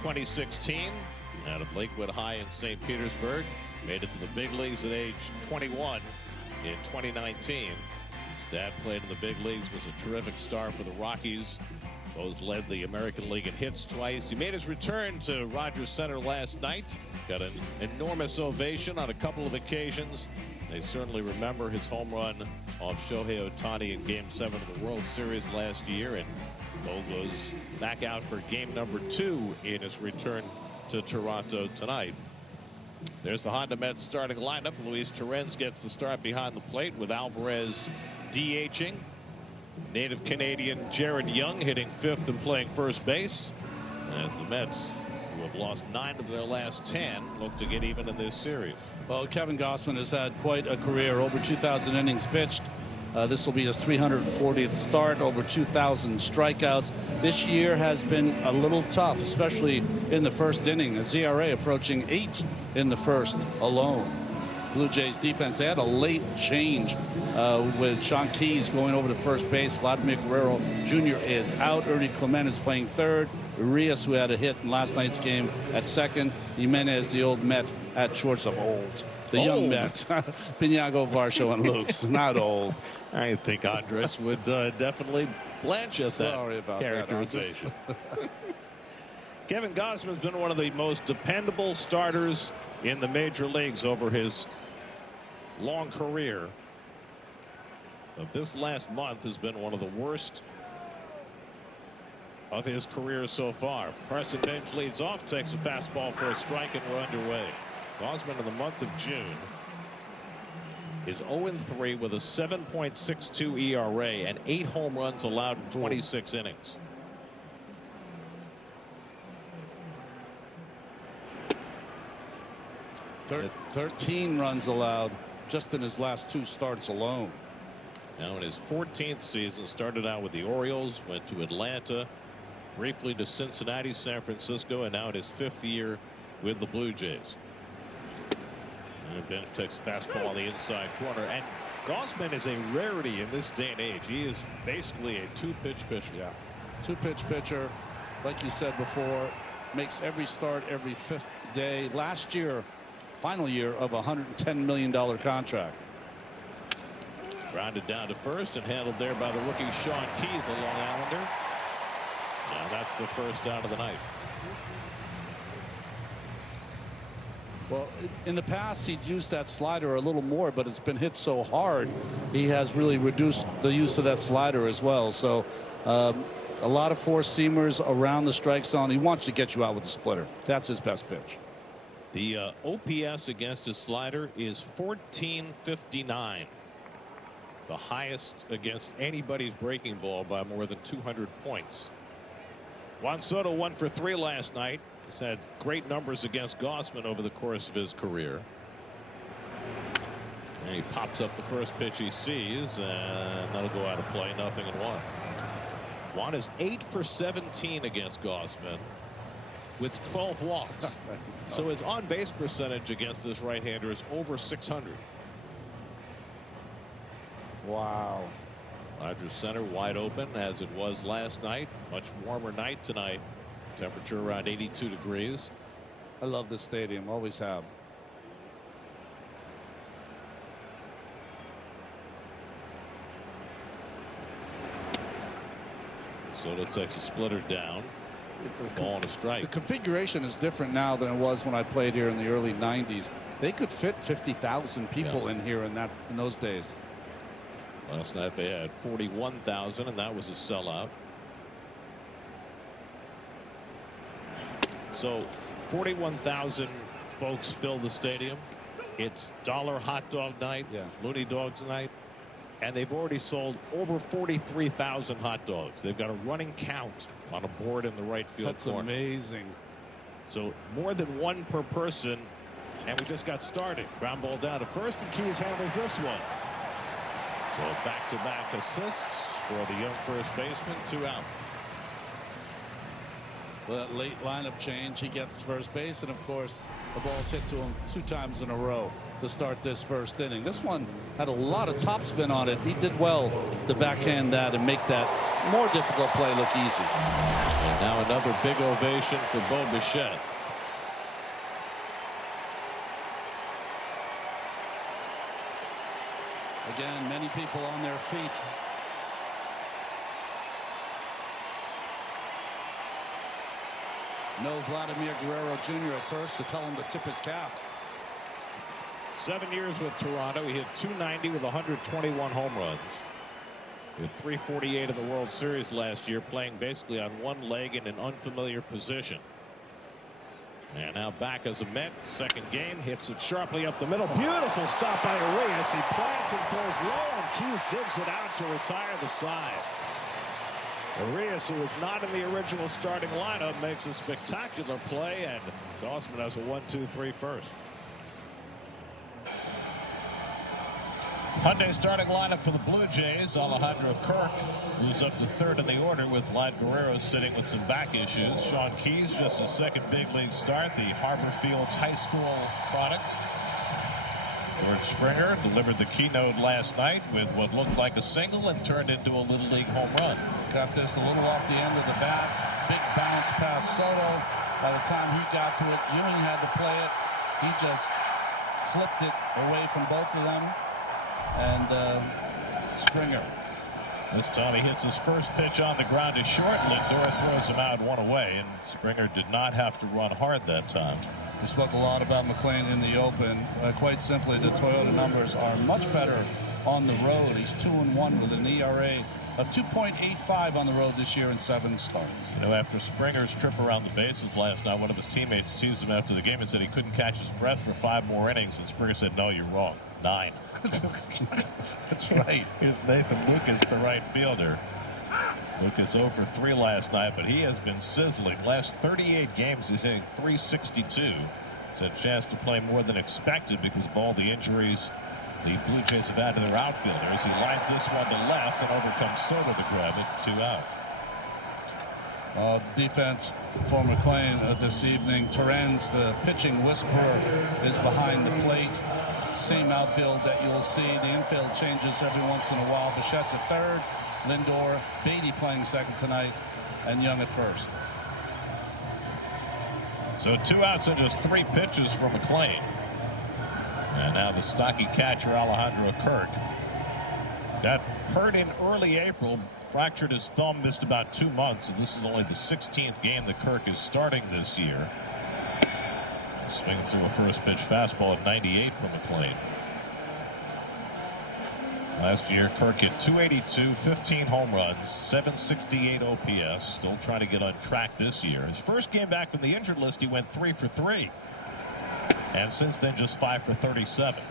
2016 out of Lakewood High in St. Petersburg. Made it to the big leagues at age 21 in 2019. His dad played in the big leagues, was a terrific star for the Rockies. Both led the American League in hits twice. He made his return to Rogers Center last night. Got an enormous ovation on a couple of occasions. They certainly remember his home run off Shohei Ohtani in Game 7 of the World Series last year. And Bo goes back out for game number 2 in his return to Toronto tonight. There's the Honda Mets starting lineup. Luis Torrens gets the start behind the plate with Alvarez DHing. Native Canadian Jared Young hitting 5th and playing first base, as the Mets, who have lost 9 of their last 10, look to get even in this series. Well, Kevin Gausman has had quite a career. Over 2,000 innings pitched. This will be his 340th start, over 2,000 strikeouts. This year has been a little tough, especially in the first inning. A ZRA approaching 8 in the first alone. Blue Jays defense, they had a late change with Sean Keyes going over to first base. Vladimir Guerrero Jr. is out. Ernie Clement is playing third. Urias, who had a hit in last night's game, at second. Jimenez, the old Met, at shortstop. The young Met. Pinago, Varsho, and Lukes. Not old. I think Andres would definitely blanch at that characterization. Kevin Gausman's been one of the most dependable starters in the major leagues over his long career. But this last month has been one of the worst of his career so far. Carson Bench leads off, takes a fastball for a strike, and we're underway. Gausman in the month of June is 0-3 with a 7.62 ERA and 8 home runs allowed in 26 innings. Thir 13 runs allowed just in his last 2 starts alone. Now in his 14th season, started out with the Orioles, went to Atlanta, briefly to Cincinnati, San Francisco, and now in his 5th year with the Blue Jays. And Bench takes fastball on the inside corner. And Gausman is a rarity in this day and age. He is basically a 2-pitch pitcher. Yeah, 2-pitch pitcher. Like you said before, makes every start every 5th day. Last year, final year of a $110 million contract. Grounded down to first and handled there by the rookie Sean Keyes, a Long Islander. Now that's the first out of the night. Well, in the past, he'd used that slider a little more, but it's been hit so hard, he has really reduced the use of that slider as well. So a lot of four-seamers around the strike zone. He wants to get you out with the splitter. That's his best pitch. The OPS against his slider is 1459. The highest against anybody's breaking ball by more than 200 points. Juan Soto 1 for 3 last night. He's had great numbers against Gausman over the course of his career. And he pops up the first pitch he sees, and that'll go out of play. 0-1. Juan is 8 for 17 against Gausman with 12 walks. So his on-base percentage against this right-hander is over 600. Wow. Rogers Center wide open as it was last night. Much warmer night tonight. Temperature around 82 degrees. I love this stadium. Always have. Soto takes a splitter down. Ball and a strike. The configuration is different now than it was when I played here in the early 90s. They could fit 50,000 people in here in those days. Last night they had 41,000, and that was a sellout. So 41,000 folks fill the stadium. It's dollar hot dog night, Looney Dogs night, and they've already sold over 43,000 hot dogs. They've got a running count on a board in the right field corner. That's amazing. So more than 1 per person, and we just got started. Ground ball down to first, and Keyes handles this one. So back-to-back assists for the young first baseman. 2 out. The late lineup change. He gets first base, and of course, the ball's hit to him 2 times in a row to start this first inning. This one had a lot of topspin on it. He did well to backhand that and make that more difficult play look easy. And now another big ovation for Bo Bichette. Again, many people on their feet. No Vladimir Guerrero Jr. at first to tell him to tip his cap. 7 years with Toronto. He hit .290 with 121 home runs. With .348 in the World Series last year, playing basically on one leg in an unfamiliar position. And now back as a Met. Second game, hits it sharply up the middle. Beautiful stop by Arias. He plants and throws low, and Hughes digs it out to retire the side. Arias, who was not in the original starting lineup, makes a spectacular play, and Gossman has a 1-2-3 first. Hyundai starting lineup for the Blue Jays. Alejandro Kirk moves up to third in the order with Vlad Guerrero sitting with some back issues. Sean Keyes, just his second big league start, the Harbor Fields High School product. George Springer delivered the keynote last night with what looked like a single and turned into a Little League home run. Got this a little off the end of the bat. Big bounce past Soto. By the time he got to it, Ewing had to play it. He just flipped it away from both of them. And Springer. This time he hits his first pitch on the ground to short. Lindor throws him out one away, and Springer did not have to run hard that time. We spoke a lot about McLean in the open. Quite simply, the Toyota numbers are much better on the road. He's 2-1 with an ERA of 2.85 on the road this year in 7 starts. You know, after Springer's trip around the bases last night, one of his teammates teased him after the game and said he couldn't catch his breath for 5 more innings, and Springer said, "No, you're wrong. 9." That's right. Here's Nathan Lucas, the right fielder. Lucas 0 for 3 last night, but he has been sizzling. Last 38 games, he's hitting .362. He's had a chance to play more than expected because of all the injuries the Blue Jays have had to their outfielders. He lines this one to left and overcomes Soto to grab it. 2 out. The defense for McLean this evening. Torrens, the pitching whisperer, is behind the plate. Same outfield that you will see. The infield changes every once in a while. Bichette's at third. Lindor, Beatty playing second tonight, and Young at first. So 2 outs and just 3 pitches for McLean. And now the stocky catcher Alejandro Kirk got hurt in early April, fractured his thumb, missed about 2 months, and this is only the 16th game that Kirk is starting this year. Swings through a first pitch fastball at 98 for McLean. Last year, Kirk hit .282, 15 home runs, .768 OPS. Still trying to get on track this year. His first game back from the injured list, he went 3 for 3. And since then, just 5 for 37.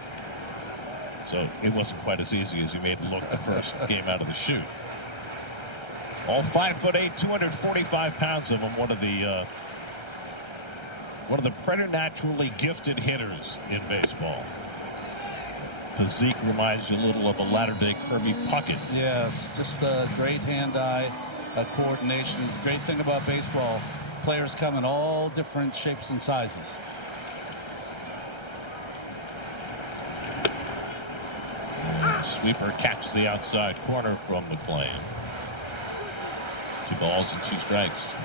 So it wasn't quite as easy as he made it look the first game out of the chute. All 5'8", 245 pounds of him. One of the preternaturally gifted hitters in baseball. Physique reminds you a little of a latter-day Kirby Puckett. Yes, just a great hand-eye coordination. The great thing about baseball, players come in all different shapes and sizes. And sweeper catches the outside corner from McLean. 2 balls and 2 strikes.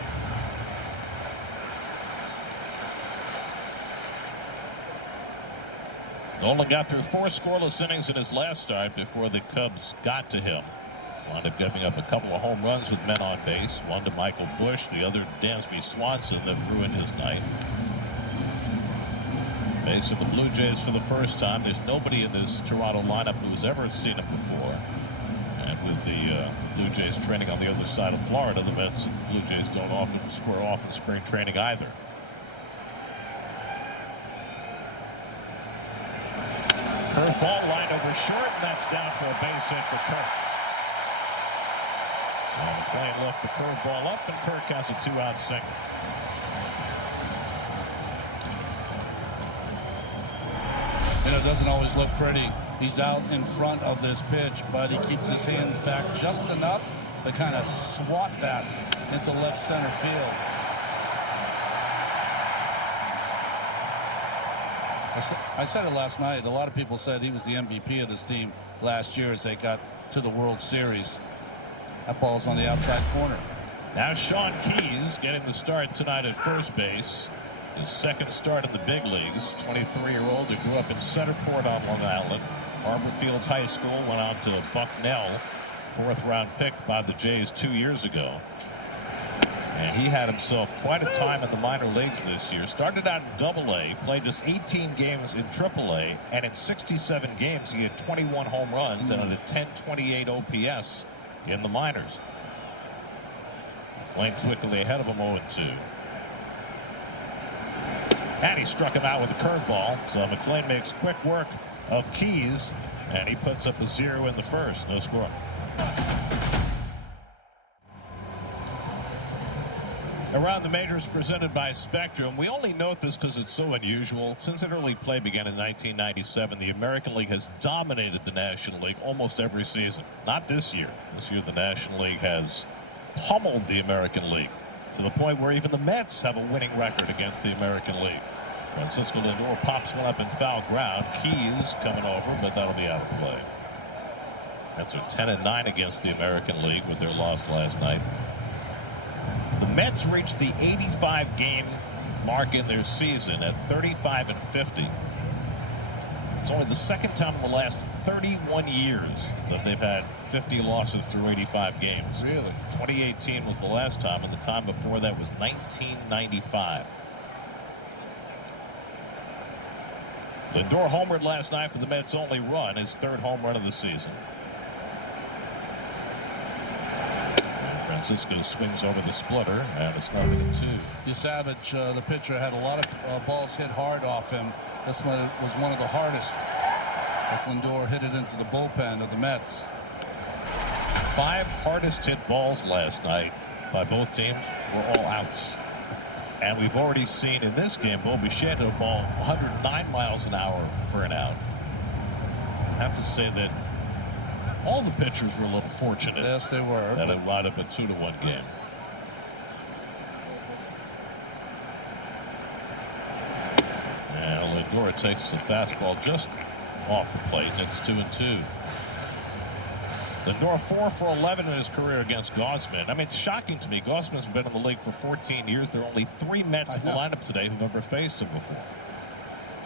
Nolan got through 4 scoreless innings in his last start before the Cubs got to him. Wound up giving up a couple of home runs with men on base. One to Michael Busch, the other to Dansby Swanson, that ruined his night. Face of the Blue Jays for the first time. There's nobody in this Toronto lineup who's ever seen him before. And with the Blue Jays training on the other side of Florida, the Mets and Blue Jays don't often square off in spring training either. Curveball lined over short, and that's down for a base hit for Kirk. So McLean left the curveball up, and Kirk has a 2-out single. And it doesn't always look pretty. He's out in front of this pitch, but he keeps his hands back just enough to kind of swat that into left center field. I said it last night. A lot of people said he was the MVP of this team last year as they got to the World Series. That ball's on the outside corner. Now Sean Keys getting the start tonight at first base. His second start in the big leagues. 23-year-old who grew up in Centerport on Long Island. Harbor Fields High School, went on to Bucknell. 4th-round pick by the Jays 2 years ago. And he had himself quite a time in the minor leagues this year. Started out in Double-A, played just 18 games in Triple-A, and in 67 games he had 21 home runs and a 10.28 OPS in the minors. McLean quickly ahead of him 0-2. And he struck him out with a curveball, so McLean makes quick work of Keys, and he puts up a 0 in the first. No score. Around the Majors presented by Spectrum. We only note this because it's so unusual. Since interleague play began in 1997, the American League has dominated the National League almost every season. Not this year. This year the National League has pummeled the American League to the point where even the Mets have a winning record against the American League. Francisco Lindor pops one up in foul ground. Keys coming over, but that'll be out of play. Mets are 10-9 against the American League with their loss last night. The Mets reached the 85-game mark in their season at 35-50. It's only the second time in the last 31 years that they've had 50 losses through 85 games. Really? 2018 was the last time, and the time before that was 1995. Lindor homered last night for the Mets' only run, his 3rd home run of the season. Francisco swings over the splitter, and it's 0-2. Savage, the pitcher, had a lot of balls hit hard off him. This one was one of the hardest as Lindor hit it into the bullpen of the Mets. 5 hardest hit balls last night by both teams were all outs. And we've already seen in this game, Bo Bichette hit a ball 109 miles an hour for an out. I have to say that all the pitchers were a little fortunate. Yes, they were. That it wound up a 2-1 game. And Lindor takes the fastball just off the plate, and it's 2-2. Lindor 4 for 11 in his career against Gausman. I mean, it's shocking to me. Gausman's been in the league for 14 years. There are only 3 Mets in the lineup today who've ever faced him before.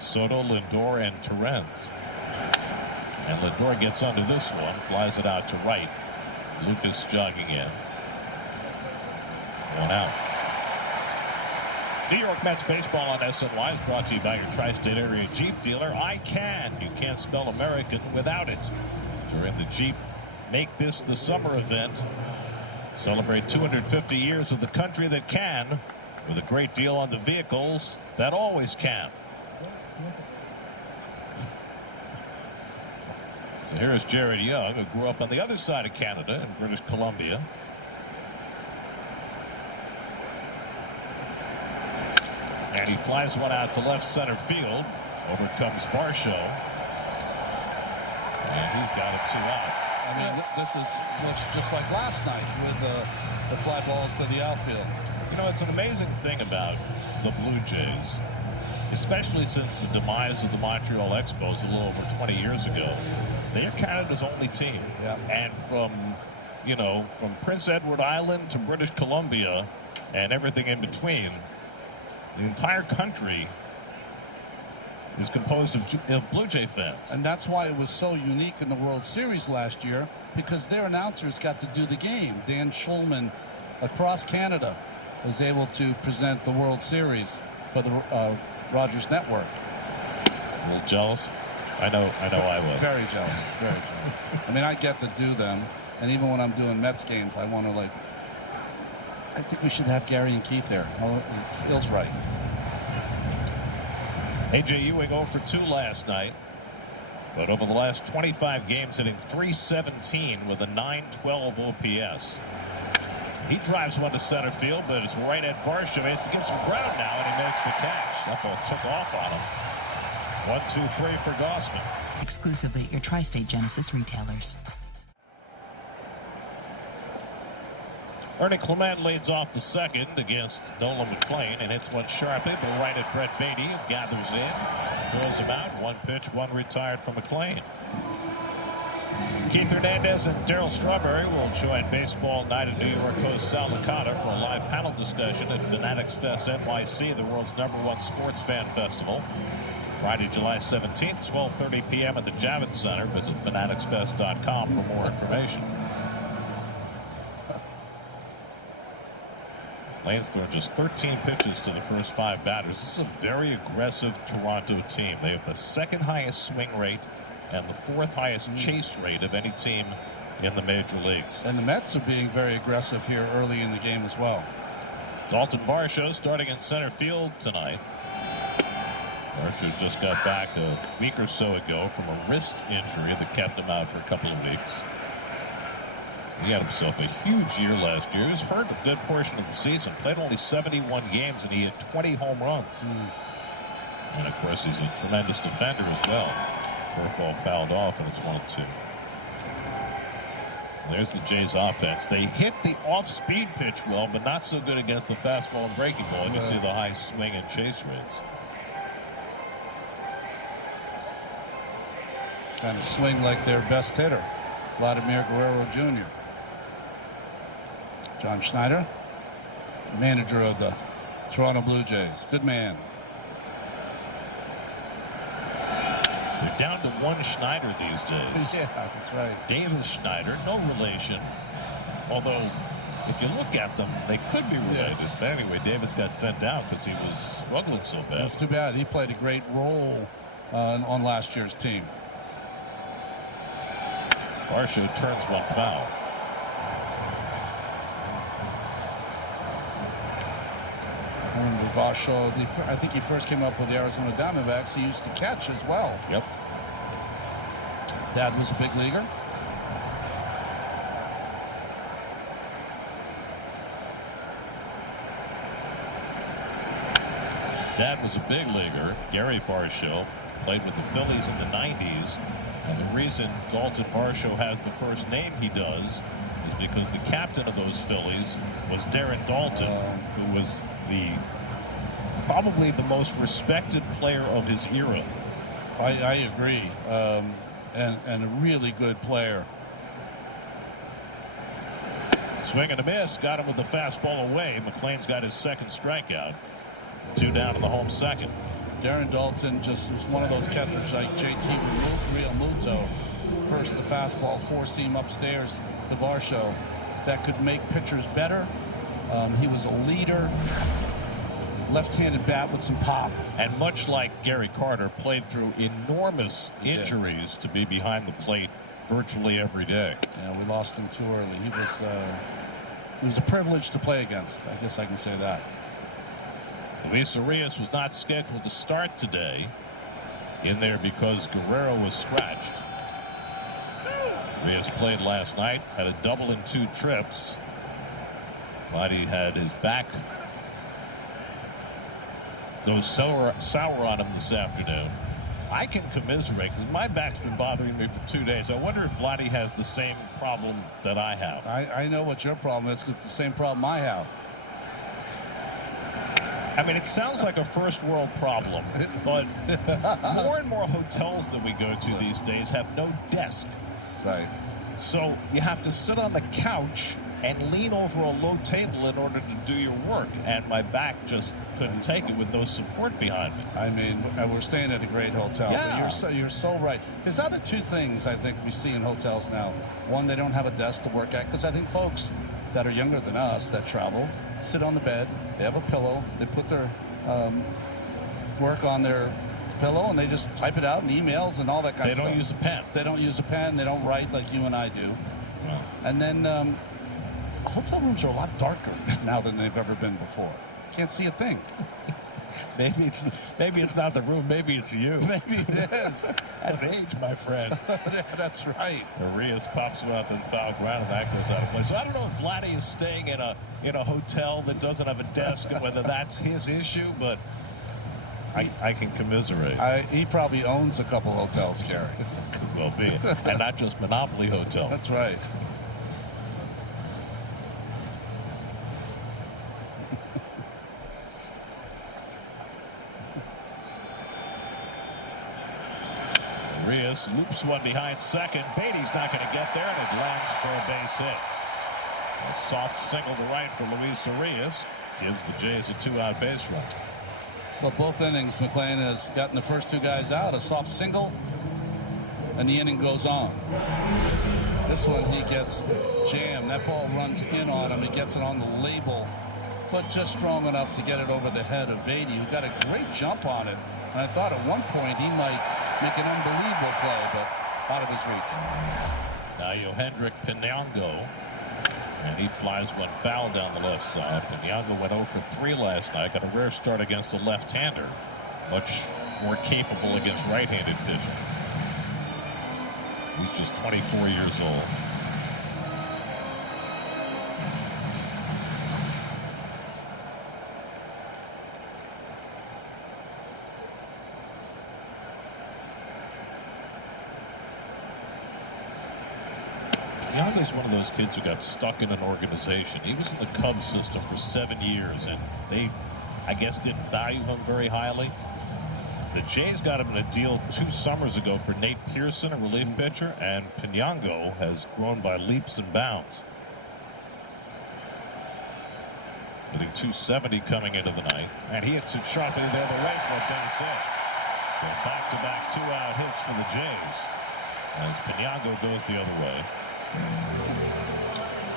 Soto, Lindor, and Torrens. And Lindor gets under this one, flies it out to right. Lucas jogging in. 1 out. New York Mets baseball on SNY is brought to you by your tri-state area Jeep dealer, I Can. You can't spell American without it. During the Jeep Make This the Summer event. Celebrate 250 years of the country that can, with a great deal on the vehicles that always can. So here is Jared Young, who grew up on the other side of Canada in British Columbia. And he flies one out to left center field. Over comes Varsho. And he's got it 2 out. I mean, this looks just like last night with the fly balls to the outfield. You know, it's an amazing thing about the Blue Jays, especially since the demise of the Montreal Expos a little over 20 years ago. They're Canada's only team. Yeah. And from Prince Edward Island to British Columbia and everything in between, the entire country is composed of Blue Jay fans. And that's why it was so unique in the World Series last year, because their announcers got to do the game. Dan Schulman across Canada was able to present the World Series for the Rogers Network. A little jealous? I know I was. Very jealous, very jealous. I mean, I get to do them, and even when I'm doing Mets games, I want to, I think we should have Gary and Keith there. Oh, it feels right. A.J. Ewing 0 for 2 last night, but over the last 25 games hitting .317 with a .912 OPS. He drives one to center field, but it's right at Varsho. He has to give some ground now, and he makes the catch. That ball took off on him. 1-2-3 for Gausman. Exclusively at your tri-state Genesis retailers. Ernie Clement leads off the second against Nolan McLean and hits one sharply, but right at Brett Beatty, who gathers in, throws him out. One pitch, one retired for McLean. Keith Hernandez and Darryl Strawberry will join Baseball Night at New York host Sal Licata for a live panel discussion at Fanatics Fest NYC, the world's #1 sports fan festival. Friday, July 17th, 12:30 p.m. at the Javits Center. Visit fanaticsfest.com for more information. Lane's thrown just 13 pitches to the first 5 batters. This is a very aggressive Toronto team. They have the 2nd highest swing rate and the 4th highest chase rate of any team in the major leagues. And the Mets are being very aggressive here early in the game as well. Dalton Varsho starting in center field tonight. Varsho just got back a week or so ago from a wrist injury that kept him out for a couple of weeks. He had himself a huge year last year. He was hurt a good portion of the season. Played only 71 games, and he had 20 home runs. And, of course, he's a tremendous defender as well. Curveball fouled off, and it's 1-2. There's the Jays' offense. They hit the off-speed pitch well, but not so good against the fastball and breaking ball. You can see the high swing and chase rates. Kind of swing like their best hitter, Vladimir Guerrero Jr. John Schneider, manager of the Toronto Blue Jays. Good man. They're down to one Schneider these days. Yeah, that's right. Davis Schneider, no relation. Although, if you look at them, they could be related. Yeah. But anyway, Davis got sent down because he was struggling so bad. That's too bad. He played a great role on last year's team. Varsho turns one foul. Varsho, I think he first came up with the Arizona Diamondbacks. He used to catch as well. Yep. Dad was a big leaguer. His dad was a big leaguer. Gary Varsho played with the Phillies in the 90s. And the reason Dalton Varsho has the first name he does is because the captain of those Phillies was Darren Daulton, who was probably the most respected player of his era. I agree, and a really good player. Swing and a miss, got him with the fastball away. McLean's got his 2nd strikeout. 2 down in the home second. Darren Daulton just was one of those catchers like JT Realmuto. First the fastball, 4-seam upstairs to Varsho. That could make pitchers better. He was a leader. Left-handed bat with some pop. And much like Gary Carter, played through enormous injuries to be behind the plate virtually every day. Yeah, we lost him too early. He was a privilege to play against. I guess I can say that. Luis Arias was not scheduled to start today in there because Guerrero was scratched. Arias played last night, had a double in 2 trips. Vladdy had his back go sour on him this afternoon. I can commiserate because my back's been bothering me for 2 days. I wonder if Vladdy has the same problem that I have. I know what your problem is because it's the same problem I have. I mean, it sounds like a first world problem, but more and more hotels that we go to these days have no desk. Right. So you have to sit on the couch and lean over a low table in order to do your work. And my back just couldn't take it with no support behind me. I mean, we're staying at a great hotel. Yeah. But you're so right. There's other 2 things I think we see in hotels now. One, they don't have a desk to work at because I think folks that are younger than us that travel sit on the bed, they have a pillow, they put their work on their pillow and they just type it out in emails and all that kind of stuff. They don't use a pen. They don't use a pen. They don't write like you and I do. Well. And then hotel rooms are a lot darker now than they've ever been before. Can't see a thing. Maybe it's not the room. Maybe it's you. Maybe it is. That's age, my friend. That's right. Arias pops him up in foul ground, and that goes out of play. So I don't know if Vladdy is staying in a hotel that doesn't have a desk and whether that's his issue, but I can commiserate. He probably owns a couple hotels, Gary. Could well be, and not just Monopoly Hotel. That's right. Urias loops one behind second. Beatty's not going to get there, and it lands for a base hit. A soft single to right for Luis Urias gives the Jays a 2-out base run. So both innings, McLean has gotten the first two guys out, a soft single, and the inning goes on. This one he gets jammed. That ball runs in on him. He gets it on the label, but just strong enough to get it over the head of Beatty, who got a great jump on it. And I thought at one point he might make an unbelievable play, but out of his reach. Now Yohendrick Pinango, and he flies one foul down the left side. Pinango went 0 for 3 last night. Got a rare start against a left-hander. Much more capable against right-handed pitching. He's just 24 years old. Pinango's one of those kids who got stuck in an organization. He was in the Cubs system for 7 years, and they, I guess, didn't value him very highly. The Jays got him in a deal 2 summers ago for Nate Pearson, a relief pitcher, and Pinango has grown by leaps and bounds. Hitting .270 coming into the ninth, and he hits it sharply the other way for a base hit. So back-to-back 2-out hits for the Jays as Pinango goes the other way.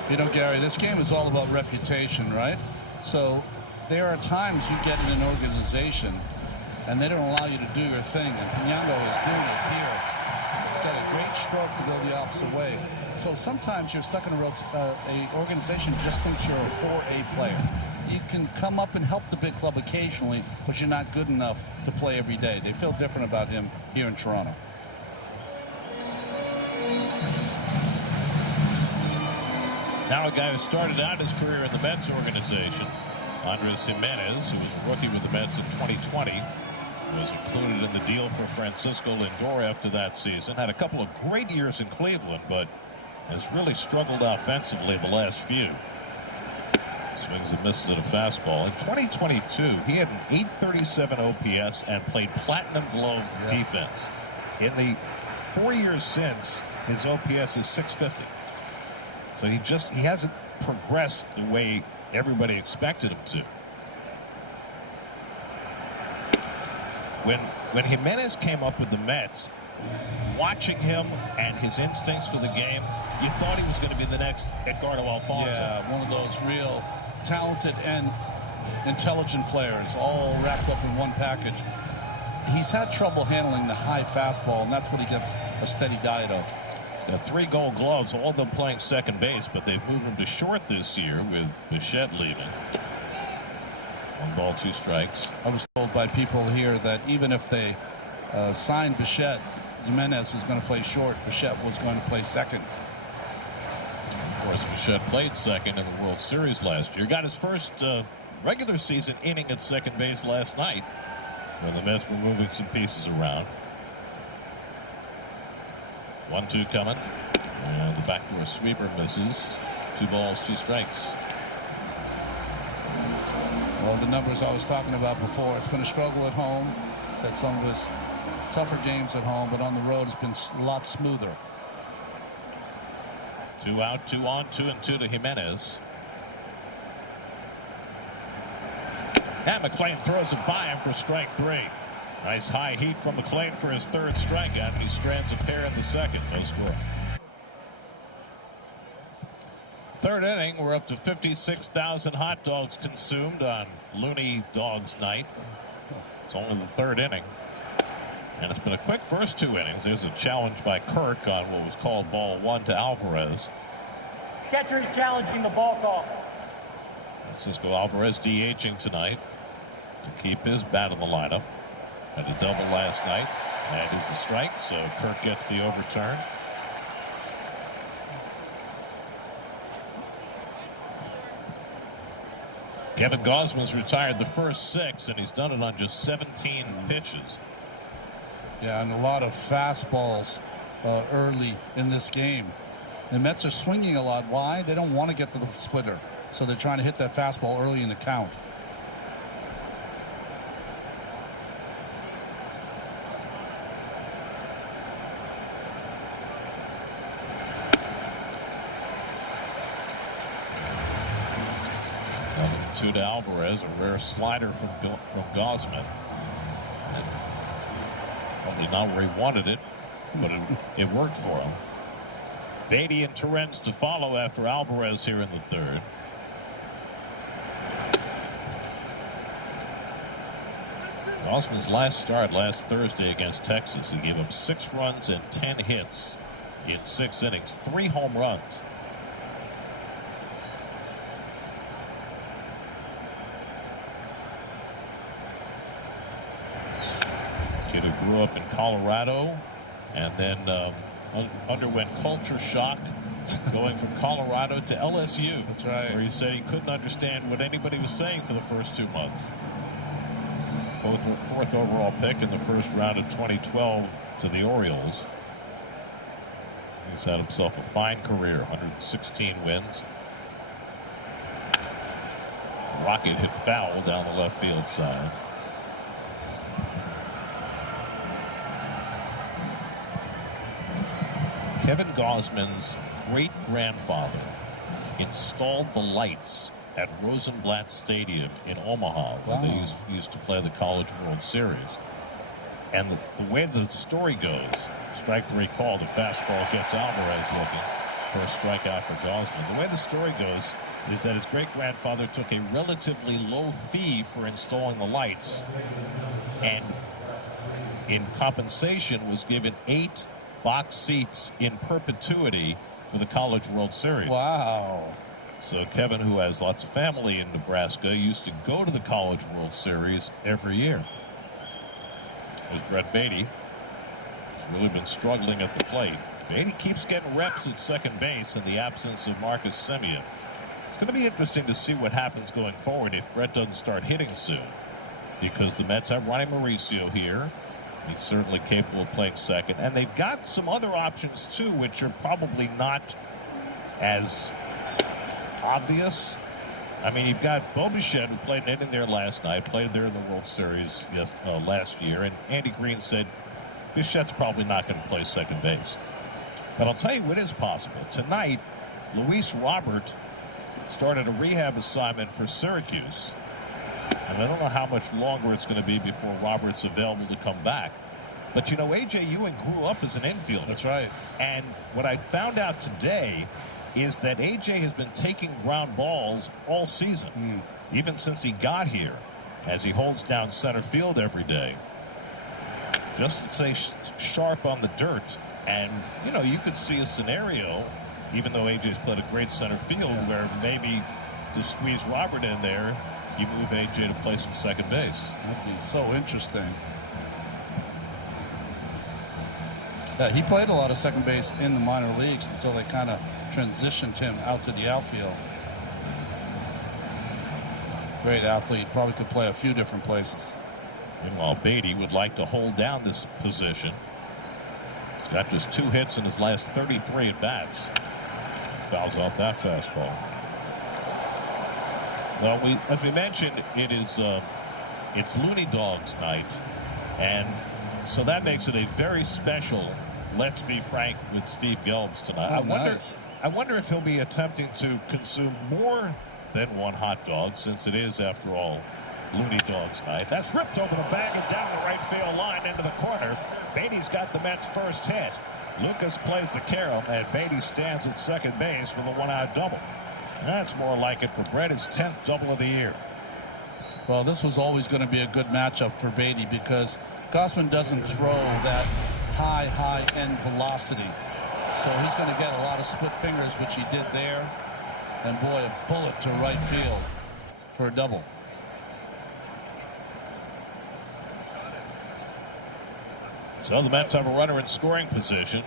You know, Gary, this game is all about reputation, right? So there are times you get in an organization and they don't allow you to do your thing, and Pinango is doing it here. He's got a great stroke to go the opposite way. So sometimes you're stuck in a organization that just thinks you're a 4A player. You can come up and help the big club occasionally, but you're not good enough to play every day. They feel different about him here in Toronto. Now a guy who started out his career in the Mets organization, Andres Jimenez, who was a rookie with the Mets in 2020, was included in the deal for Francisco Lindor after that season. Had a couple of great years in Cleveland, but has really struggled offensively the last few. Swings and misses at a fastball. In 2022, he had an .837 OPS and played platinum glove defense. In the 4 years since, his OPS is .650. So he hasn't progressed the way everybody expected him to. When Jimenez came up with the Mets, watching him and his instincts for the game, you thought he was going to be the next Edgardo Alfonso. Yeah, one of those real talented and intelligent players, all wrapped up in one package. He's had trouble handling the high fastball, and that's what he gets a steady diet of. He's got 3 Gold Gloves, all of them playing second base, but they've moved him to short this year with Bichette leaving. 1 ball, 2 strikes. I was told by people here that even if they signed Bichette, Jimenez was going to play short. Bichette was going to play second. Of course, Bichette played second in the World Series last year. Got his first regular season inning at second base last night when the Mets were moving some pieces around. 1-2 coming. And the backdoor sweeper misses. 2 balls, 2 strikes. Well, the numbers I was talking about before, it's been a struggle at home. He's had some of his tougher games at home, but on the road it's been a lot smoother. 2 out, 2 on, 2-2 to Jimenez. And McLean throws it by him for strike 3. Nice high heat from McLean for his 3rd strikeout. He strands a pair in the second. No score. 3rd inning, we're up to 56,000 hot dogs consumed on Looney Dogs night. It's only the 3rd inning. And it's been a quick first 2 innings. There's a challenge by Kirk on what was called ball 1 to Alvarez. Catcher is challenging the ball call. Francisco Alvarez DHing tonight to keep his bat in the lineup. Had a double last night. That is the strike, so Kirk gets the overturn. Kevin Gausman's retired the first 6, and he's done it on just 17 pitches. Yeah, and a lot of fastballs early in this game. The Mets are swinging a lot. Why? They don't want to get to the splitter, so they're trying to hit that fastball early in the count. 1-2 to Alvarez, a rare slider from Gausman. Probably not where he wanted it, but it worked for him. Beatty and Torrens to follow after Alvarez here in the third. Gausman's last start last Thursday against Texas, he gave up 6 runs and 10 hits in 6 innings, 3 home runs. Kid who grew up in Colorado and then underwent culture shock going from Colorado to LSU. That's right. Where he said he couldn't understand what anybody was saying for the first 2 months. Fourth overall pick in the first round of 2012 to the Orioles. He's had himself a fine career, 116 wins. Rocket hit foul down the left field side. Kevin Gausman's great-grandfather installed the lights at Rosenblatt Stadium in Omaha when they used to play the College World Series. And the way the story goes, strike 3 call, the fastball gets Alvarez looking for a strikeout for Gausman. The way the story goes is that his great-grandfather took a relatively low fee for installing the lights, and in compensation was given 8 box seats in perpetuity for the College World Series. Wow. So Kevin, who has lots of family in Nebraska, used to go to the College World Series every year. There's Brett Beatty. He's really been struggling at the plate. Beatty keeps getting reps at second base in the absence of Marcus Semien. It's going to be interesting to see what happens going forward if Brett doesn't start hitting soon, because the Mets have Ronnie Mauricio here. He's certainly capable of playing second, and they've got some other options too, which are probably not as obvious. I mean, you've got Bo Bichette, who played an inning there last night, played there in the World Series last year, and Andy Green said Bichette's probably not going to play second base. But I'll tell you what is possible. Tonight, Luis Robert started a rehab assignment for Syracuse, and I don't know how much longer it's going to be before Robert's available to come back. But, you know, A.J. Ewing grew up as an infielder. That's right. And what I found out today is that A.J. has been taking ground balls all season, even since he got here, as he holds down center field every day, just to stay sharp on the dirt. And, you know, you could see a scenario, even though A.J.'s played a great center field, where maybe to squeeze Robert in there, you move A.J. to play some second base. That'd be so interesting. Yeah, he played a lot of second base in the minor leagues until they kind of transitioned him out to the outfield. Great athlete, probably could play a few different places. Meanwhile, Beatty would like to hold down this position. He's got just 2 hits in his last 33 at bats. Fouls off that fastball. Well, as we mentioned, it's Looney Dogs night, and so that makes it a very special Let's Be Frank with Steve Gelbs tonight. I wonder if he'll be attempting to consume more than 1 hot dog, since it is, after all, Looney Dogs night. That's ripped over the bag and down the right field line into the corner. Beatty's got the Mets' first hit. Lucas plays the carom, and Beatty stands at second base for the 1-out double. That's more like it for Brett, his 10th double of the year. Well, this was always going to be a good matchup for Beatty, because Gausman doesn't throw that high end velocity. So he's going to get a lot of split fingers, which he did there. And boy, a bullet to right field for a double. So the Mets have a runner in scoring position.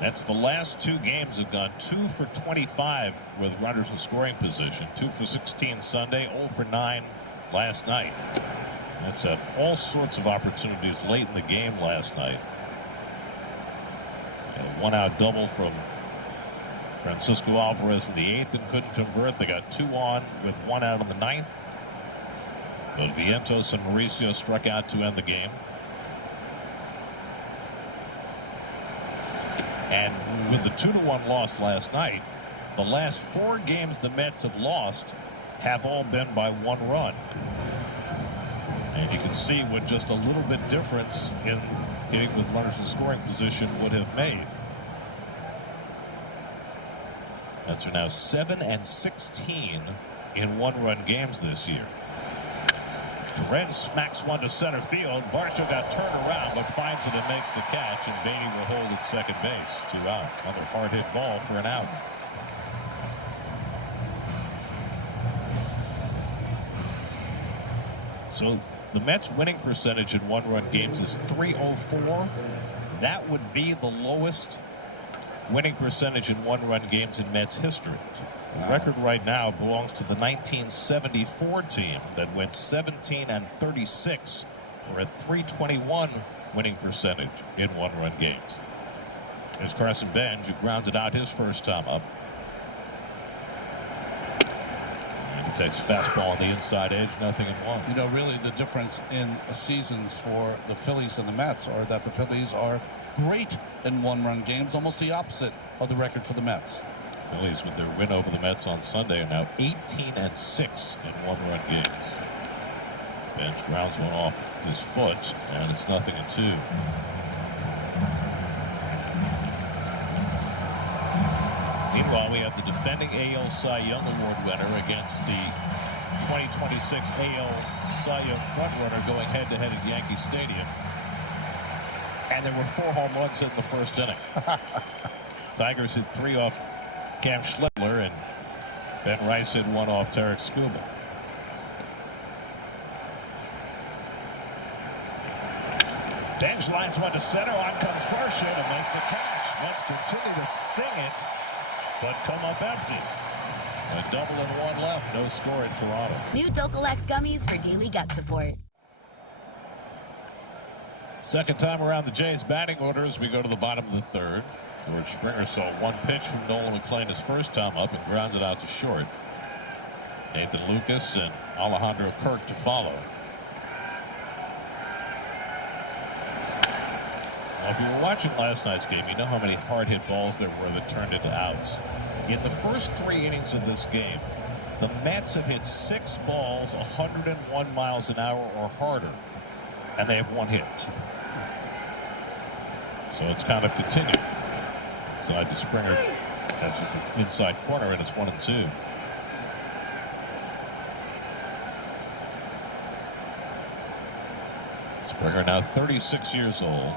That's the last 2 games have gone 2 for 25 with runners in scoring position. 2 for 16 Sunday, 0 for 9 last night. That's all sorts of opportunities late in the game last night. And a 1-out double from Francisco Alvarez in the 8th and couldn't convert. They got 2 on with 1 out in the 9th. But Vientos and Mauricio struck out to end the game. And with the 2-1 loss last night, the last 4 games the Mets have lost have all been by 1 run. And you can see what just a little bit difference in getting with runners in scoring position would have made. Mets are now 7 and 16 in 1-run games this year. Torrens smacks one to center field. Varsho got turned around but finds it and makes the catch, and Beatty will hold at second base. 2 out. Another hard hit ball for an out. So the Mets winning percentage in 1-run games is .304. That would be the lowest winning percentage in 1-run games in Mets history. The record right now belongs to the 1974 team that went 17 and 36 for a .321 winning percentage in 1-run games. There's Carson Benj, who grounded out his first time up. And he takes fastball on the inside edge, 0-1. You know, really the difference in seasons for the Phillies and the Mets are that the Phillies are great in 1-run games, almost the opposite of the record for the Mets. Phillies, with their win over the Mets on Sunday, are now 18 and 6 in 1-run games. Bench grounds one off his foot, and it's 0-2. Meanwhile, we have the defending AL Cy Young Award winner against the 2026 AL Cy Young frontrunner going head-to-head at Yankee Stadium. And there were 4 home runs in the first inning. Tigers hit 3 off Cam Schlegler, and Ben Rice hit 1 off Tarek Skubal. Benj lines one to center. On comes Varsho to make the catch. Mets continue to sting it, but come up empty. A double and 1 left. No score in Toronto. New Dulcolax gummies for daily gut support. Second time around the Jays batting orders, we go to the bottom of the 3rd. George Springer saw 1 pitch from Nolan McLean his first time up and grounded out to short. Nathan Lucas and Alejandro Kirk to follow. Now, if you were watching last night's game, you know how many hard hit balls there were that turned into outs. In the first 3 innings of this game, the Mets have hit 6 balls 101 miles an hour or harder, and they have 1 hit. So it's kind of continued. Inside to Springer, catches the inside corner, and it's 1-2. Springer now 36 years old,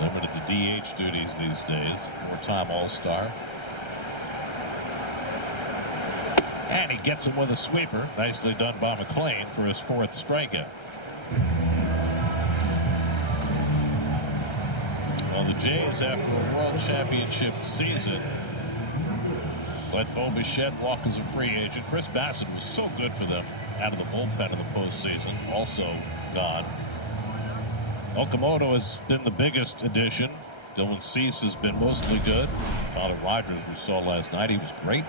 limited to DH duties these days, 4-time All-Star. And he gets him with a sweeper. Nicely done by McLean for his 4th strikeout. Well, the Jays, after a World Championship season, let Bo Bichette walk as a free agent. Chris Bassett was so good for them out of the bullpen in the postseason, also gone. Okamoto has been the biggest addition. Dylan Cease has been mostly good. Tyler Rogers, we saw last night, he was great.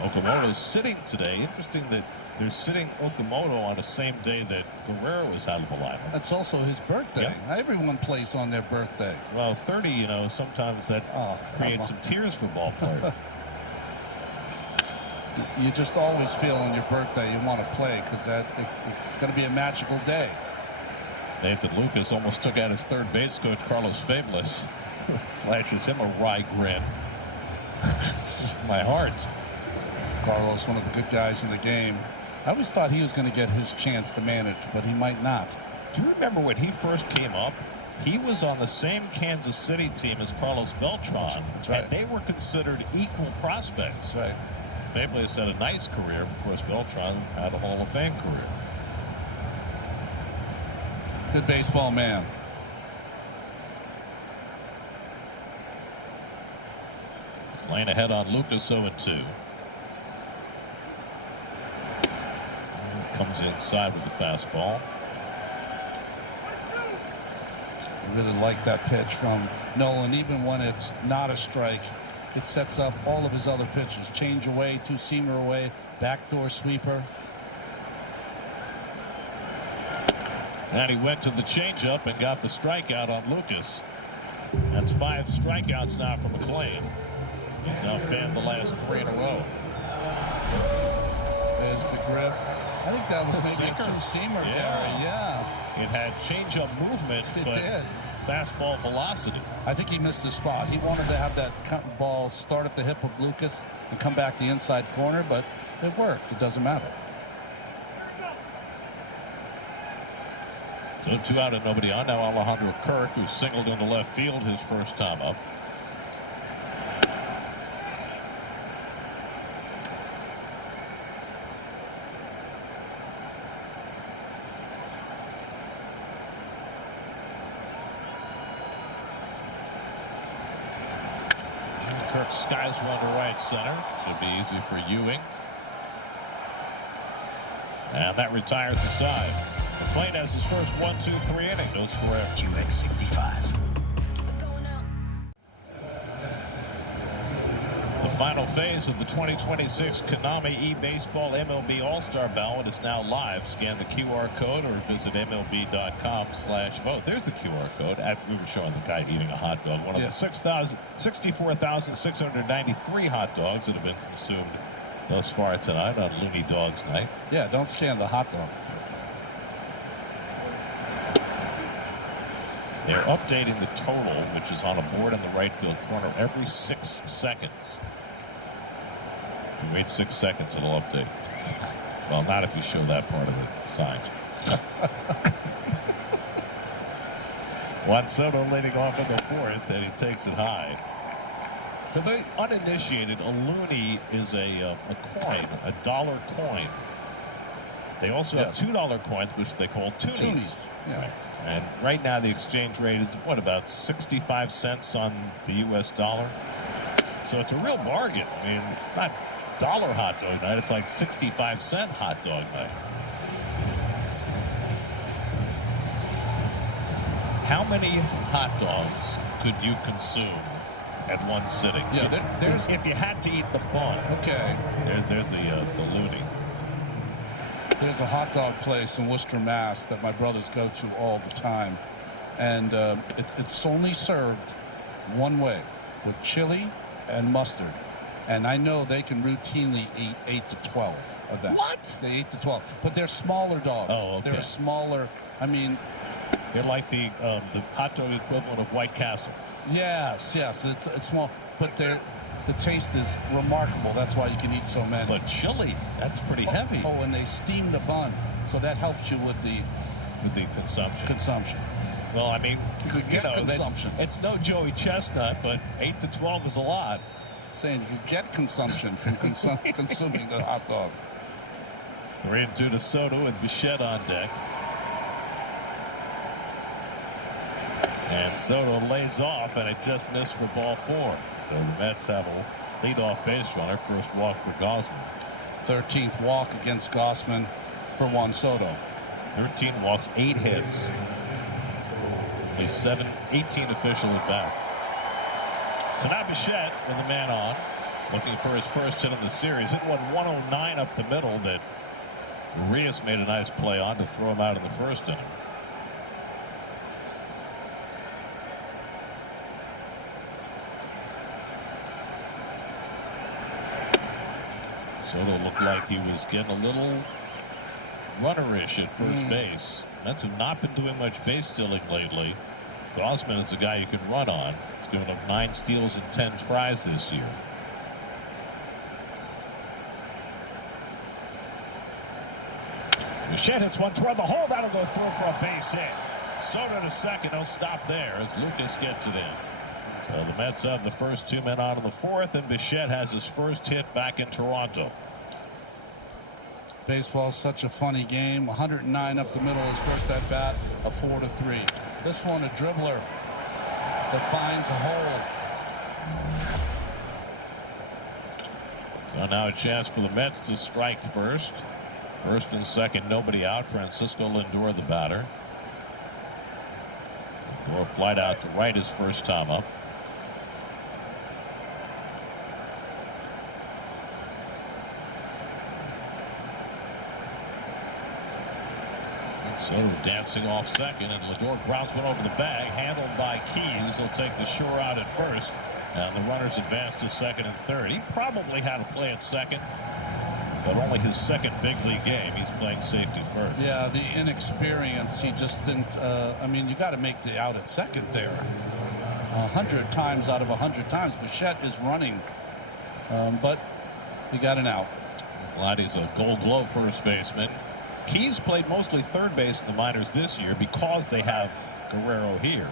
Okamoto's sitting today. Interesting that they're sitting Okamoto on the same day that Guerrero is out of the lineup. That's also his birthday. Yep. Everyone plays on their birthday. Well, 30, you know, sometimes that creates some tears for ball players. You just always feel on your birthday you want to play because it's going to be a magical day. Nathan Lucas almost took out his third base coach, Carlos Fabulous. Flashes him a wry grin. My heart. Carlos, one of the good guys in the game. I always thought he was going to get his chance to manage, but he might not. Do you remember when he first came up? He was on the same Kansas City team as Carlos Beltran. That's right. And they were considered equal prospects. That's right. Fabulous had a nice career. Of course, Beltran had a Hall of Fame career. Good baseball man. Lane ahead on Lucas, 0-2. Comes inside with the fastball. I really like that pitch from Nolan. Even when it's not a strike, it sets up all of his other pitches. Change away, 2-seamer away, backdoor sweeper. And he went to the changeup and got the strikeout on Lucas. That's 5 strikeouts now for McLean. He's now fanned the last 3 in a row. is. The grip. I think that was maybe a sinker. two-seamer, Yeah. Gary. Yeah. It had change-up movement, It but did. fastball velocity. I think he missed his spot. He wanted to have that ball start at the hip of Lucas and come back the inside corner, but it worked. It doesn't matter. So 2 out and nobody on. Now Alejandro Kirk, who singled in the left field his first time up. Kirk skies one to right center. Should be easy for Ewing. And that retires the side. McLean has his first 1-2-3 inning. No score after. QX 65. The final phase of the 2026 Konami eBaseball MLB All-Star Ballot is now live. Scan the QR code or visit MLB.com/vote. There's the QR code. We were showing the guy eating a hot dog. One of the 64,693 hot dogs that have been consumed thus far tonight on Looney Dogs Night. Yeah, don't scan the hot dog. They're updating the total, which is on a board in the right field corner, every 6 seconds. If you wait 6 seconds, it'll update. Well, not if you show that part of the signs. Juan Soto leading off in the fourth, and he takes it high. For the uninitiated, a loonie is a coin, a dollar coin. They also have $2 coins, which they call toonies. Yeah. And right now the exchange rate is, what, about 65 cents on the U.S. dollar? So it's a real bargain. I mean, it's not dollar hot dog night. It's like 65-cent hot dog night. How many hot dogs could you consume at one sitting? Yeah, there's... If you had to eat the bun. Okay. There's the loony. There's a hot dog place in Worcester, Mass. that my brothers go to all the time. And it's only served one way, with chili and mustard. And I know they can routinely eat 8 to 12 of them. What? They 8 to 12. But they're smaller dogs. Oh, okay. They're a smaller, I mean... They're like the hot dog equivalent of White Castle. Yes, it's small. But the taste is remarkable. That's why you can eat so many. But chili, that's pretty heavy. Oh, and they steam the bun. So that helps you with the consumption. Well, I mean, you could get consumption. It's no Joey Chestnut, but 8 to 12 is a lot. I'm saying you could get consumption from consuming the hot dogs. 3-2 to Soto and Bichette on deck. And Soto lays off, and it just missed for ball 4. So the Mets have a leadoff base runner. First walk for Gausman. 13th walk against Gausman for Juan Soto. 13 walks, 8 hits. Only 18 official at bat. So now Bichette with the man on, looking for his first hit of the series. Hit one 109 up the middle that Urias made a nice play on to throw him out in the first inning. Soto looked like he was getting a little runner-ish at first base. Mets have not been doing much base stealing lately. Gausman is a guy you can run on. He's given up 9 steals and 10 tries this year. Bichette hits one toward the hole. That'll go through for a base hit. Soto to second. No stop there as Lucas gets it in. So the Mets have the first 2 men out of the fourth, and Bichette has his first hit back in Toronto. Baseball's such a funny game. 109 up the middle, his first at bat, a 4-3. This one, a dribbler that finds a hole. So now a chance for the Mets to strike first. First and second, nobody out. Francisco Lindor, the batter. Lindor flied out to right his first time up. Soto dancing off second, and Lindor grounds one over the bag, handled by Keys. He'll take the shore out at first, and the runners advance to second and third. He probably had a play at second. but only his second big league game. He's playing safety first. Yeah, the inexperience. He just didn't. I mean, you got to make the out at second there. 100 times out of 100 times, Bichette is running, but he got an out. Vladdy's a Gold Glove first baseman. Keyes played mostly third base in the minors this year because they have Guerrero here,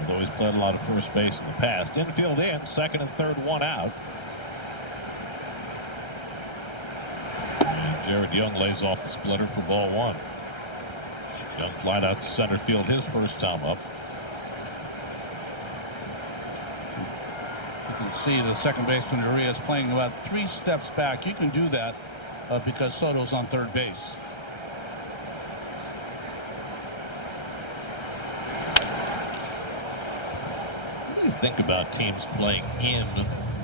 although he's played a lot of first base in the past. Infield in, second and third, one out. And Jared Young lays off the splitter for ball one. Young flied out to center field his first time up. You can see the second baseman Urias playing about 3 steps back. You can do that because Soto's on third base. What do you think about teams playing in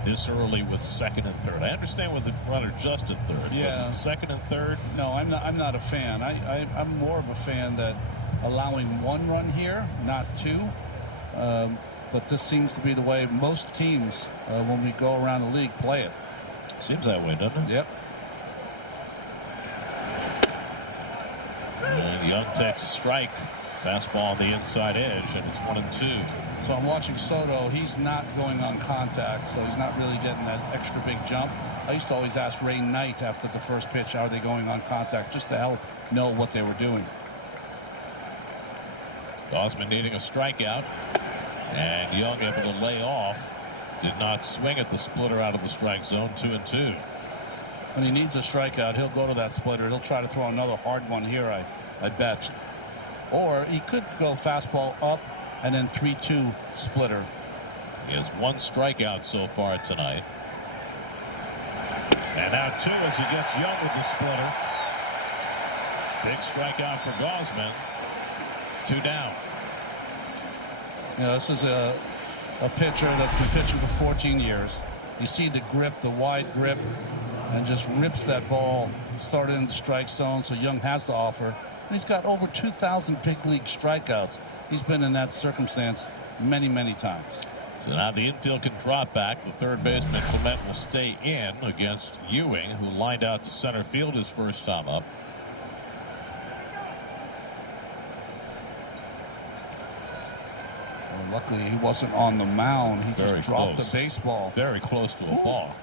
this early with second and third? I understand with the runner just at third. Yeah. But second and third. No, I'm not a fan. I'm more of a fan that allowing 1 run here, not 2. But this seems to be the way most teams, when we go around the league, play it. Seems that way, doesn't it? Yep. And Young takes a strike. Fastball on the inside edge, and it's 1-2. So I'm watching Soto. He's not going on contact, so he's not really getting that extra big jump. I used to always ask Ray Knight after the first pitch, are they going on contact, just to help know what they were doing. Gausman needing a strikeout, and Young able to lay off. Did not swing at the splitter out of the strike zone. 2-2. When he needs a strikeout, he'll go to that splitter. He'll try to throw another hard one here, I bet. Or he could go fastball up and then 3-2 splitter. He has 1 strikeout so far tonight. And now 2 as he gets Young with the splitter. Big strikeout for Gausman. 2 down. You know, this is a pitcher that's been pitching for 14 years. You see the grip, the wide grip, and just rips that ball. Started in the strike zone, so Young has to offer. He's got over 2,000 big league strikeouts. He's been in that circumstance many, many times. So now the infield can drop back. The third baseman Clement will stay in against Ewing, who lined out to center field his first time up. Well, luckily he wasn't on the mound. He just dropped the baseball. Very close to a ball.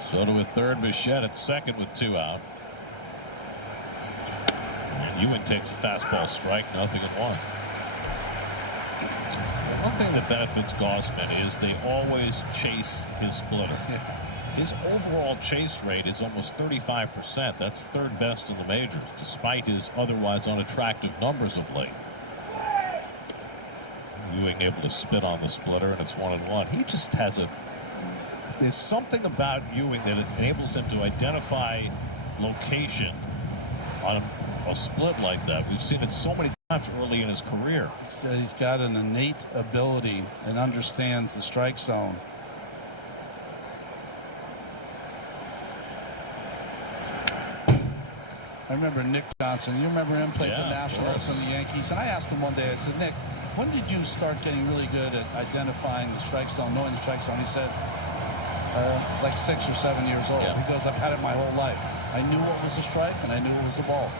Soto at third, Bichette at second with 2 out. Ewing takes a fastball strike, 0-1. One thing that benefits Gausman is they always chase his splitter. His overall chase rate is almost 35%. That's third best in the majors, despite his otherwise unattractive numbers of late. Ewing able to spit on the splitter, and it's 1-1. He just has there's something about Ewing that enables him to identify location on a split like that. We've seen it so many times early in his career. He's got an innate ability and understands the strike zone. I remember Nick Johnson. You remember him playing for the Nationals and the Yankees? And I asked him one day, I said, Nick, when did you start getting really good at identifying the strike zone, knowing the strike zone? He said, like 6 or 7 years old. Yeah. He goes, I've had it my whole life. I knew what was a strike and I knew it was a ball.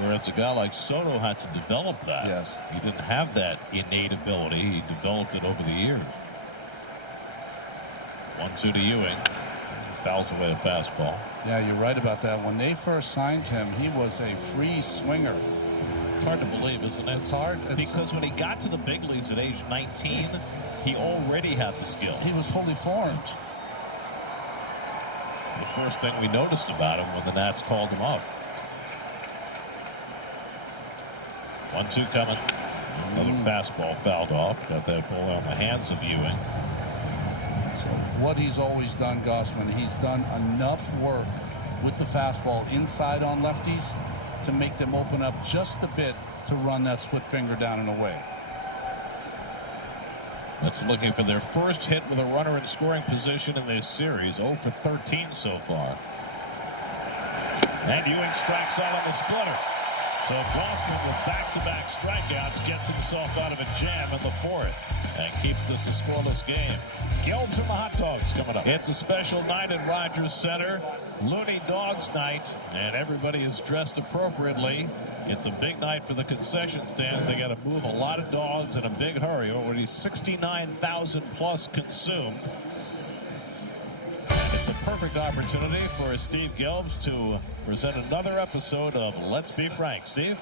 Whereas a guy like Soto had to develop that. Yes. He didn't have that innate ability. He developed it over the years. 1-2 to Ewing. Fouls away a fastball. Yeah, you're right about that. When they first signed him, he was a free swinger. It's hard to believe, isn't it? It's hard. Because when he got to the big leagues at age 19, he already had the skill. He was fully formed. The first thing we noticed about him when the Nats called him up. 1-2 coming. Another fastball fouled off. Got that ball on the hands of Ewing. So what he's always done, Gausman, he's done enough work with the fastball inside on lefties to make them open up just a bit to run that split finger down and away. That's looking for their first hit with a runner in scoring position in this series. 0 for 13 so far. And Ewing strikes out on the splitter. So Grossman with back-to-back strikeouts gets himself out of a jam in the fourth and keeps this a scoreless game. Gelbs and the hot dogs coming up. It's a special night at Rogers Center, Looney Dogs night, and everybody is dressed appropriately. It's a big night for the concession stands. They got to move a lot of dogs in a big hurry. Already 69,000 plus consumed. It's a perfect opportunity for Steve Gelbs to present another episode of Let's Be Frank. Steve?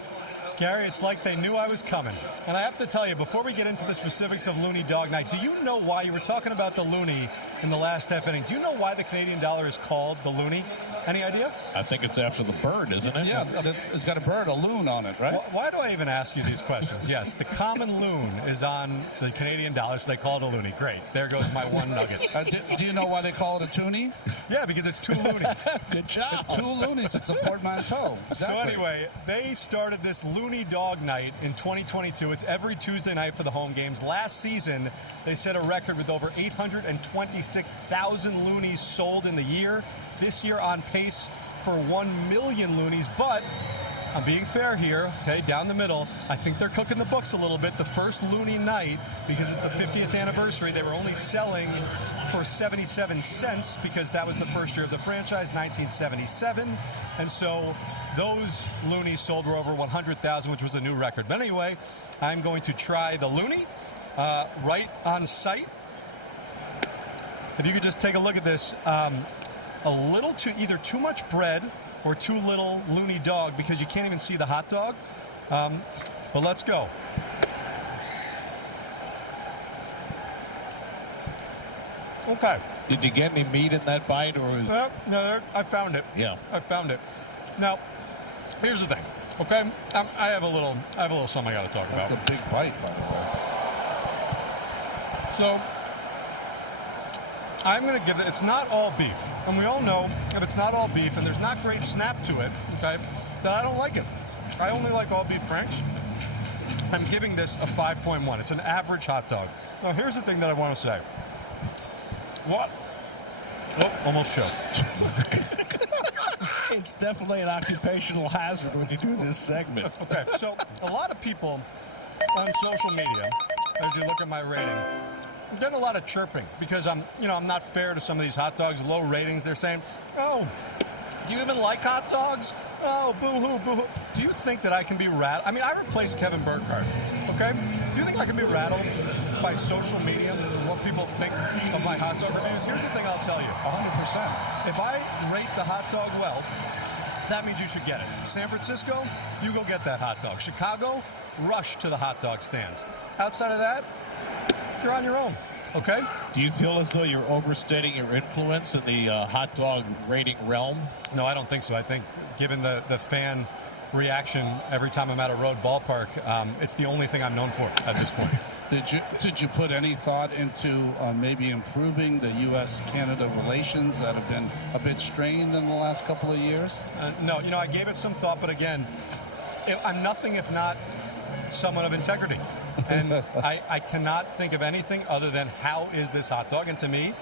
Gary, it's like they knew I was coming. And I have to tell you, before we get into the specifics of Looney Dog Night, do you know why you were talking about the Looney in the last half inning? Do you know why the Canadian dollar is called the Looney? Any idea? I think it's after the bird, isn't it? Yeah, it's got a bird, a loon on it, right? Why do I even ask you these questions? Yes, the common loon is on the Canadian dollar, so they call it a loony. Great. There goes my one nugget. Do you know why they call it a toonie? Yeah, because it's two loonies. Good job. Two loonies. It's a portmanteau. Exactly. So anyway, they started this Looney Dog Night in 2022. It's every Tuesday night for the home games. Last season, they set a record with over 826,000 loonies sold in the year. This year on pace for 1 million loonies, but I'm being fair here, okay, down the middle. I think they're cooking the books a little bit. The first Looney night, because it's the 50th anniversary, they were only selling for 77 cents because that was the first year of the franchise, 1977. And so those loonies sold were over 100,000, which was a new record. But anyway, I'm going to try the Looney right on site. If you could just take a look at this. A little either too much bread or too little Looney Dog because you can't even see the hot dog. But let's go. Okay. Did you get any meat in that bite, or? No, I found it. Yeah, I found it. Now, here's the thing. Okay, I have a little something I got to talk about. That's a big bite, by the way. So, I'm going to give it, it's not all beef. And we all know if it's not all beef and there's not great snap to it, okay, then I don't like it. I only like all beef franks. I'm giving this a 5.1. It's an average hot dog. Now, here's the thing that I want to say. What? Oh, almost choked. It's definitely an occupational hazard when you do this segment. Okay, so a lot of people on social media, as you look at my rating, I'm getting a lot of chirping because I'm not fair to some of these hot dogs, low ratings. They're saying, oh, do you even like hot dogs? Oh, boo-hoo, boo-hoo. Do you think that I can be rattled? I mean, I replaced Kevin Burkhardt, okay? Do you think I can be rattled by social media and what people think of my hot dog reviews? Here's the thing I'll tell you. 100%. If I rate the hot dog well, that means you should get it. San Francisco, you go get that hot dog. Chicago, rush to the hot dog stands. Outside of that, you're on your own, okay? Do you feel as though you're overstating your influence in the hot dog rating realm? No, I don't think so. I think given the fan reaction every time I'm at a road ballpark, it's the only thing I'm known for at this point. Did you put any thought into maybe improving the U.S.-Canada relations that have been a bit strained in the last couple of years? No, I gave it some thought, but again, I'm nothing if not someone of integrity. And I cannot think of anything other than how is this hot dog? And to me,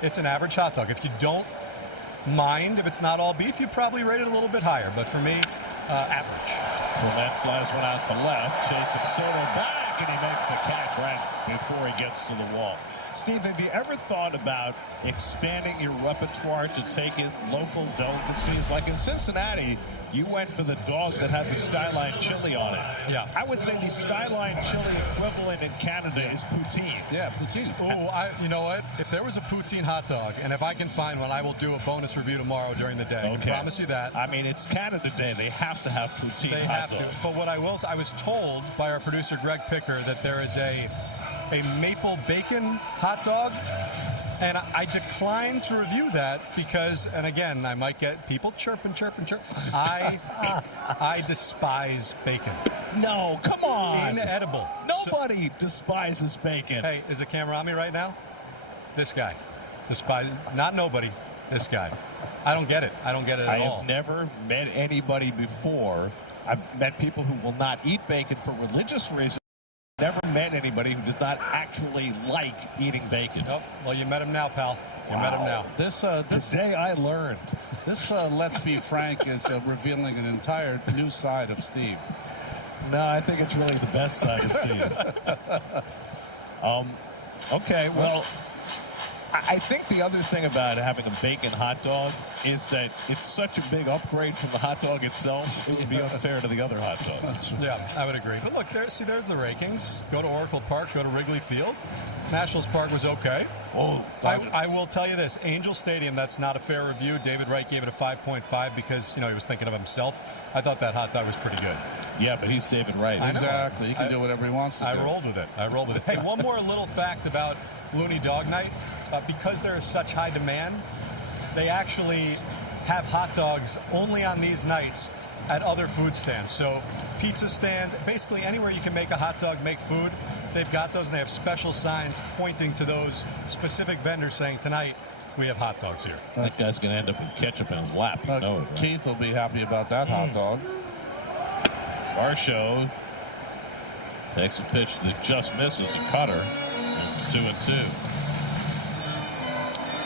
it's an average hot dog. If you don't mind if it's not all beef, you'd probably rate it a little bit higher. But for me, average. Clement flies one out to left, chasing Soto back, and he makes the catch right before he gets to the wall. Steve, have you ever thought about expanding your repertoire to take in local delicacies? Like in Cincinnati, you went for the dog that had the Skyline chili on it. Yeah. I would say the Skyline chili equivalent in Canada is poutine. Yeah, poutine. Oh, you know what? If there was a poutine hot dog, and if I can find one, I will do a bonus review tomorrow during the day. Okay. I promise you that. I mean, it's Canada Day. They have to have poutine They hot have dog. to. But what I will say, I was told by our producer, Greg Picker, that there is a maple bacon hot dog. And I declined to review that because, and again, I might get people chirping. I despise bacon. No, come on. Inedible. Nobody despises bacon. Hey, is the camera on me right now? This guy. Not nobody. This guy. I don't get it. I don't get it at all. I have never met anybody before. I've met people who will not eat bacon for religious reasons. Never met anybody who does not actually like eating bacon. Nope. Well, you met him now, pal. You met him now. This Today I learned. This, let's be frank, is revealing an entire new side of Steve. No, I think it's really the best side of Steve. Okay, well, I think the other thing about having a bacon hot dog is that it's such a big upgrade from the hot dog itself, it would be unfair to the other hot dogs. Yeah, I would agree. But look, there's the rankings. Go to Oracle Park, go to Wrigley Field. Nationals Park was okay. Oh, I will tell you this. Angel Stadium, that's not a fair review. David Wright gave it a 5.5 because, he was thinking of himself. I thought that hot dog was pretty good. yeah, but he's David Wright. Exactly. He can do whatever he wants to do. I rolled with it. Hey, one more little fact about Looney Dog Night. Because there is such high demand, they actually have hot dogs only on these nights at other food stands. So pizza stands, basically anywhere you can make a hot dog, make food, they've got those, and they have special signs pointing to those specific vendors saying, tonight we have hot dogs here. That guy's going to end up with ketchup in his lap. You know it, right? Keith will be happy about that hot dog. Varsho takes a pitch that just misses a cutter. And it's 2-2.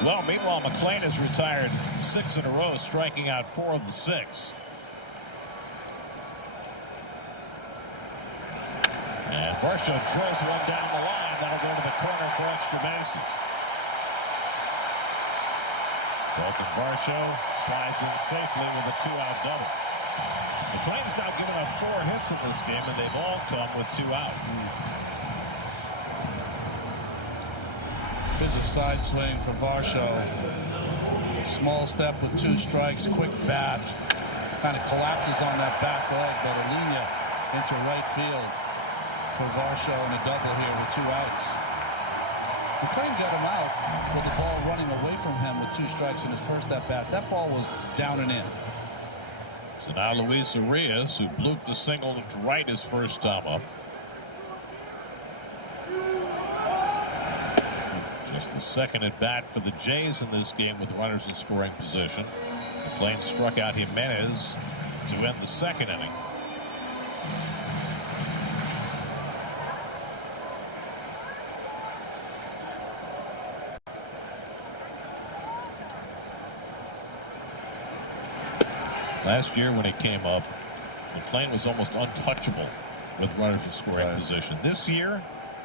Well, meanwhile, McLean has retired 6 in a row, striking out 4 of the 6. And Varsho throws one down the line. That'll go to the corner for extra bases. Dalton Varsho slides in safely with a 2-out double. McLean's now given up 4 hits in this game, and they've all come with 2 out. There's a side swing for Varsho. Small step with 2 strikes, quick bat. Kind of collapses on that back leg, but a linea into right field for Varsho and a double here with 2 outs. McLean got him out with the ball running away from him with 2 strikes in his first at bat. That ball was down and in. So now Luis Arias, who blooped a single to right his first time up. Just the second at bat for the Jays in this game with runners in scoring position. McLean struck out Jimenez to end the second inning. Last year when it came up, McLean was almost untouchable with runners in scoring position. This year,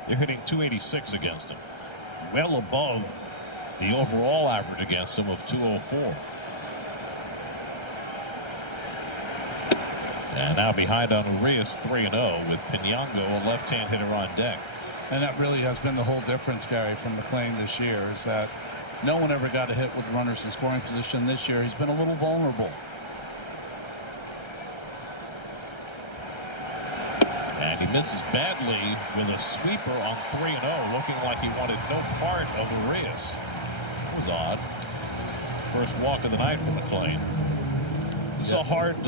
they're hitting .286 against him, well above the overall average against him of .204. And now behind on Urias 3-0 with Pinango, a left-hand hitter on deck. And that really has been the whole difference, Gary, from McLean this year, is that no one ever got a hit with runners in scoring position. This year, he's been a little vulnerable. And he misses badly with a sweeper on 3-0, looking like he wanted no part of Urias. That was odd. First walk of the night for McLean. It's a hard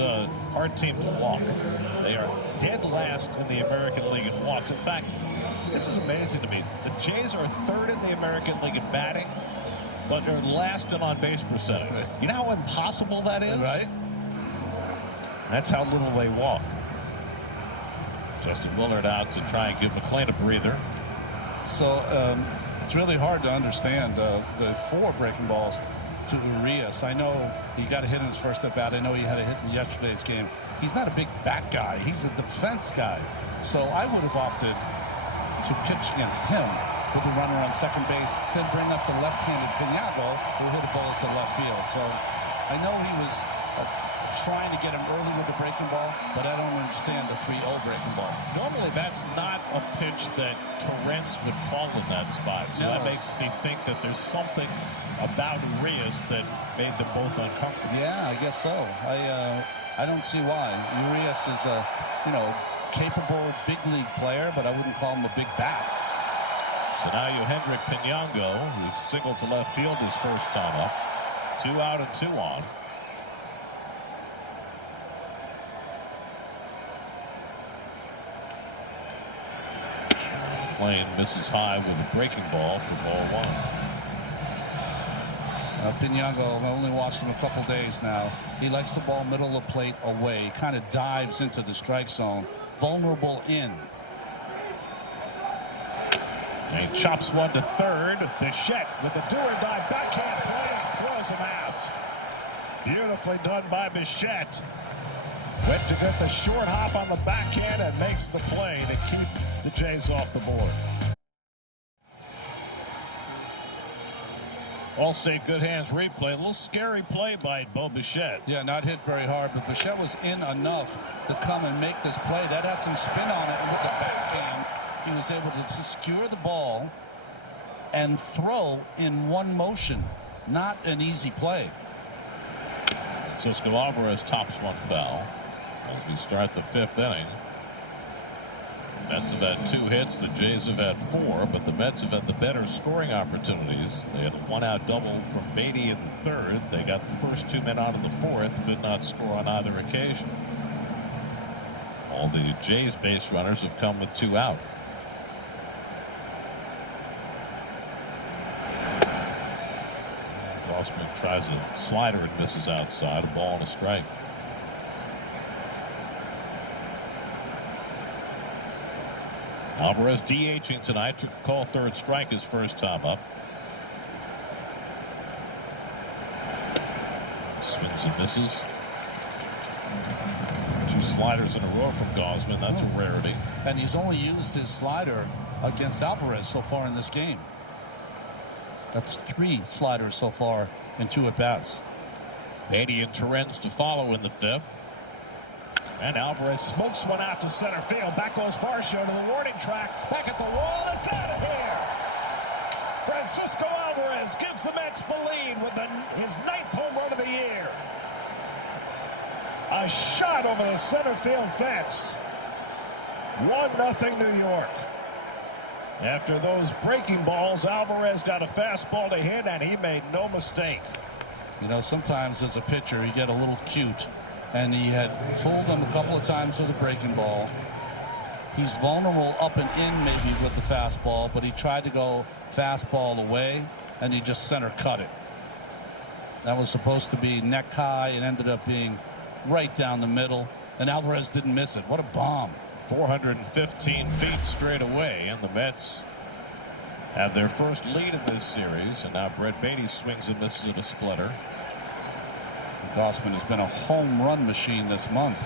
team to walk. They are dead last in the American League in walks. In fact, this is amazing to me. The Jays are 3rd in the American League in batting, but they're last in on-base percentage. You know how impossible that is? Right. That's how little they walk. Justin Willard out to try and give McLean a breather. So it's really hard to understand the 4 breaking balls to Urias. I know he got a hit in his first at bat. I know he had a hit in yesterday's game. He's not a big bat guy. He's a defense guy. So I would have opted to pitch against him with the runner on second base, then bring up the left-handed Pinango who hit a bullet to left field. So I know he was trying to get him early with the breaking ball, but I don't understand the 3-0 breaking ball. Normally that's not a pitch that Torrens would call in that spot. So that makes me think that there's something about Urias that made them both uncomfortable. Yeah, I guess so. I don't see why. Urias is a capable big league player, but I wouldn't call him a big bat. So now Yohendrick Pinango, who singled to left field his first time up. 2 out and 2 on. McLean misses high with a breaking ball for ball 1. Pinango, I only watched him a couple days now. He likes the ball middle of the plate away. He kind of dives into the strike zone. Vulnerable in. And he chops one to third. Bichette with the do-or-die backhand play and throws him out. Beautifully done by Bichette. Went to get the short hop on the backhand and makes the play to keep the Jays off the board. Allstate good hands replay. A little scary play by Bo Bichette. Yeah, not hit very hard, but Bichette was in enough to come and make this play. That had some spin on it, and with the backhand, he was able to secure the ball and throw in one motion. Not an easy play. Francisco Alvarez tops one foul as we start the 5th inning. Mets have had 2 hits. The Jays have had 4, but the Mets have had the better scoring opportunities. They had a 1-out double from Beatty in the 3rd. They got the first 2 men out in the 4th, could not score on either occasion. All the Jays base runners have come with 2 out. Gausman tries a slider and misses outside. A ball and a strike. Alvarez DHing tonight. Took a call 3rd strike his first time up. Swings and misses. 2 sliders in a row from Gausman. That's a rarity. And he's only used his slider against Alvarez so far in this game. That's 3 sliders so far in 2 at-bats. Beatty and Torrens to follow in the 5th. And Alvarez smokes one out to center field. Back goes Varsho to the warning track. Back at the wall. It's out of here. Francisco Alvarez gives the Mets the lead with his 9th home run of the year. A shot over the center field fence. 1-0 New York. After those breaking balls, Alvarez got a fastball to hit, and he made no mistake. You know, sometimes as a pitcher, you get a little cute. And he had fooled him a couple of times with a breaking ball. He's vulnerable up and in maybe with the fastball, but he tried to go fastball away, and he just center cut it. That was supposed to be neck high and ended up being right down the middle, and Alvarez didn't miss it. What a bomb. 415 feet straight away, and the Mets have their first lead in this series, and now Brett Beatty swings and misses at a splitter. Gausman has been a home run machine this month.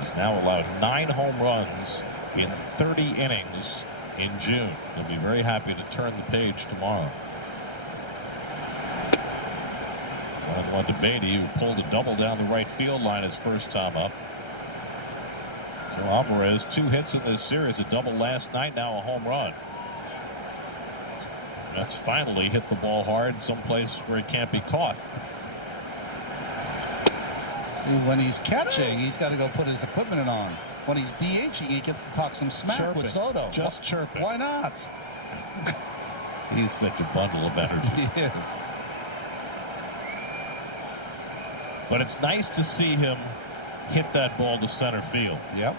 He's now allowed 9 home runs in 30 innings in June. He'll be very happy to turn the page tomorrow. 1-1 to Beatty, who pulled a double down the right field line his first time up. So Alvarez, 2 hits in this series, a double last night, now a home run. That's finally hit the ball hard someplace where it can't be caught. See, when he's catching, he's got to go put his equipment on. When he's DHing, he gets to talk some smack Chirping. with Soto. Just chirping. Why not? He's such a bundle of energy. He is. But it's nice to see him hit that ball to center field. Yep.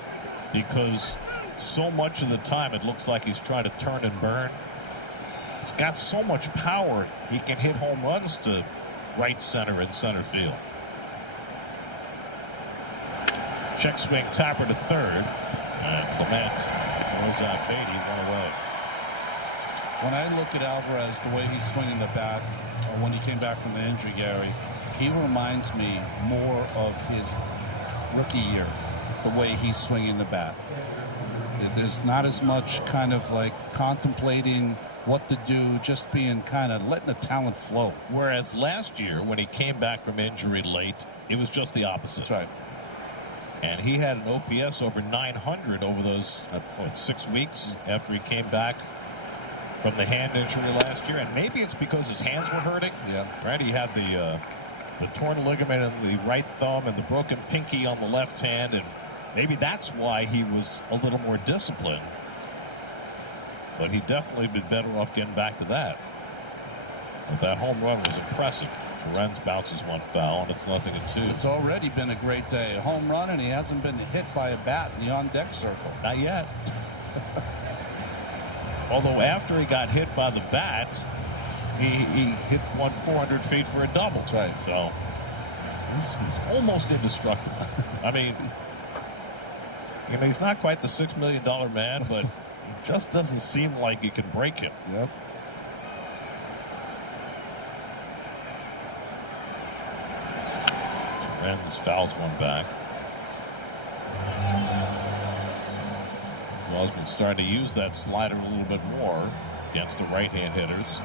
Because so much of the time it looks like he's trying to turn and burn. It's got so much power, he can hit home runs to right center and center field. Check swing, Tapper to 3rd. And Clement throws out Beatty, 1 away. When I look at Alvarez, the way he's swinging the bat, when he came back from the injury, Gary, he reminds me more of his rookie year, the way he's swinging the bat. There's not as much kind of like contemplating what to do, just being kind of letting the talent flow. Whereas last year, when he came back from injury late, it was just the opposite. That's right. And he had an OPS over 900 over those 6 weeks after he came back from the hand injury last year. And maybe it's because his hands were hurting. Yeah. Right. He had the torn ligament in the right thumb and the broken pinky on the left hand, and maybe that's why he was a little more disciplined. But he'd definitely been better off getting back to that. But that home run was impressive. Torrens bounces one foul, and it's 0-2. It's already been a great day. A home run, and he hasn't been hit by a bat in the on-deck circle. Not yet. Although after he got hit by the bat, he hit one 400 feet for a double. That's right. So he's almost indestructible. I mean, he's not quite the $6 million man, but It just doesn't seem like you can break him. Yep. Torrens fouls one back. Gosman's starting to use that slider a little bit more against the right-hand hitters.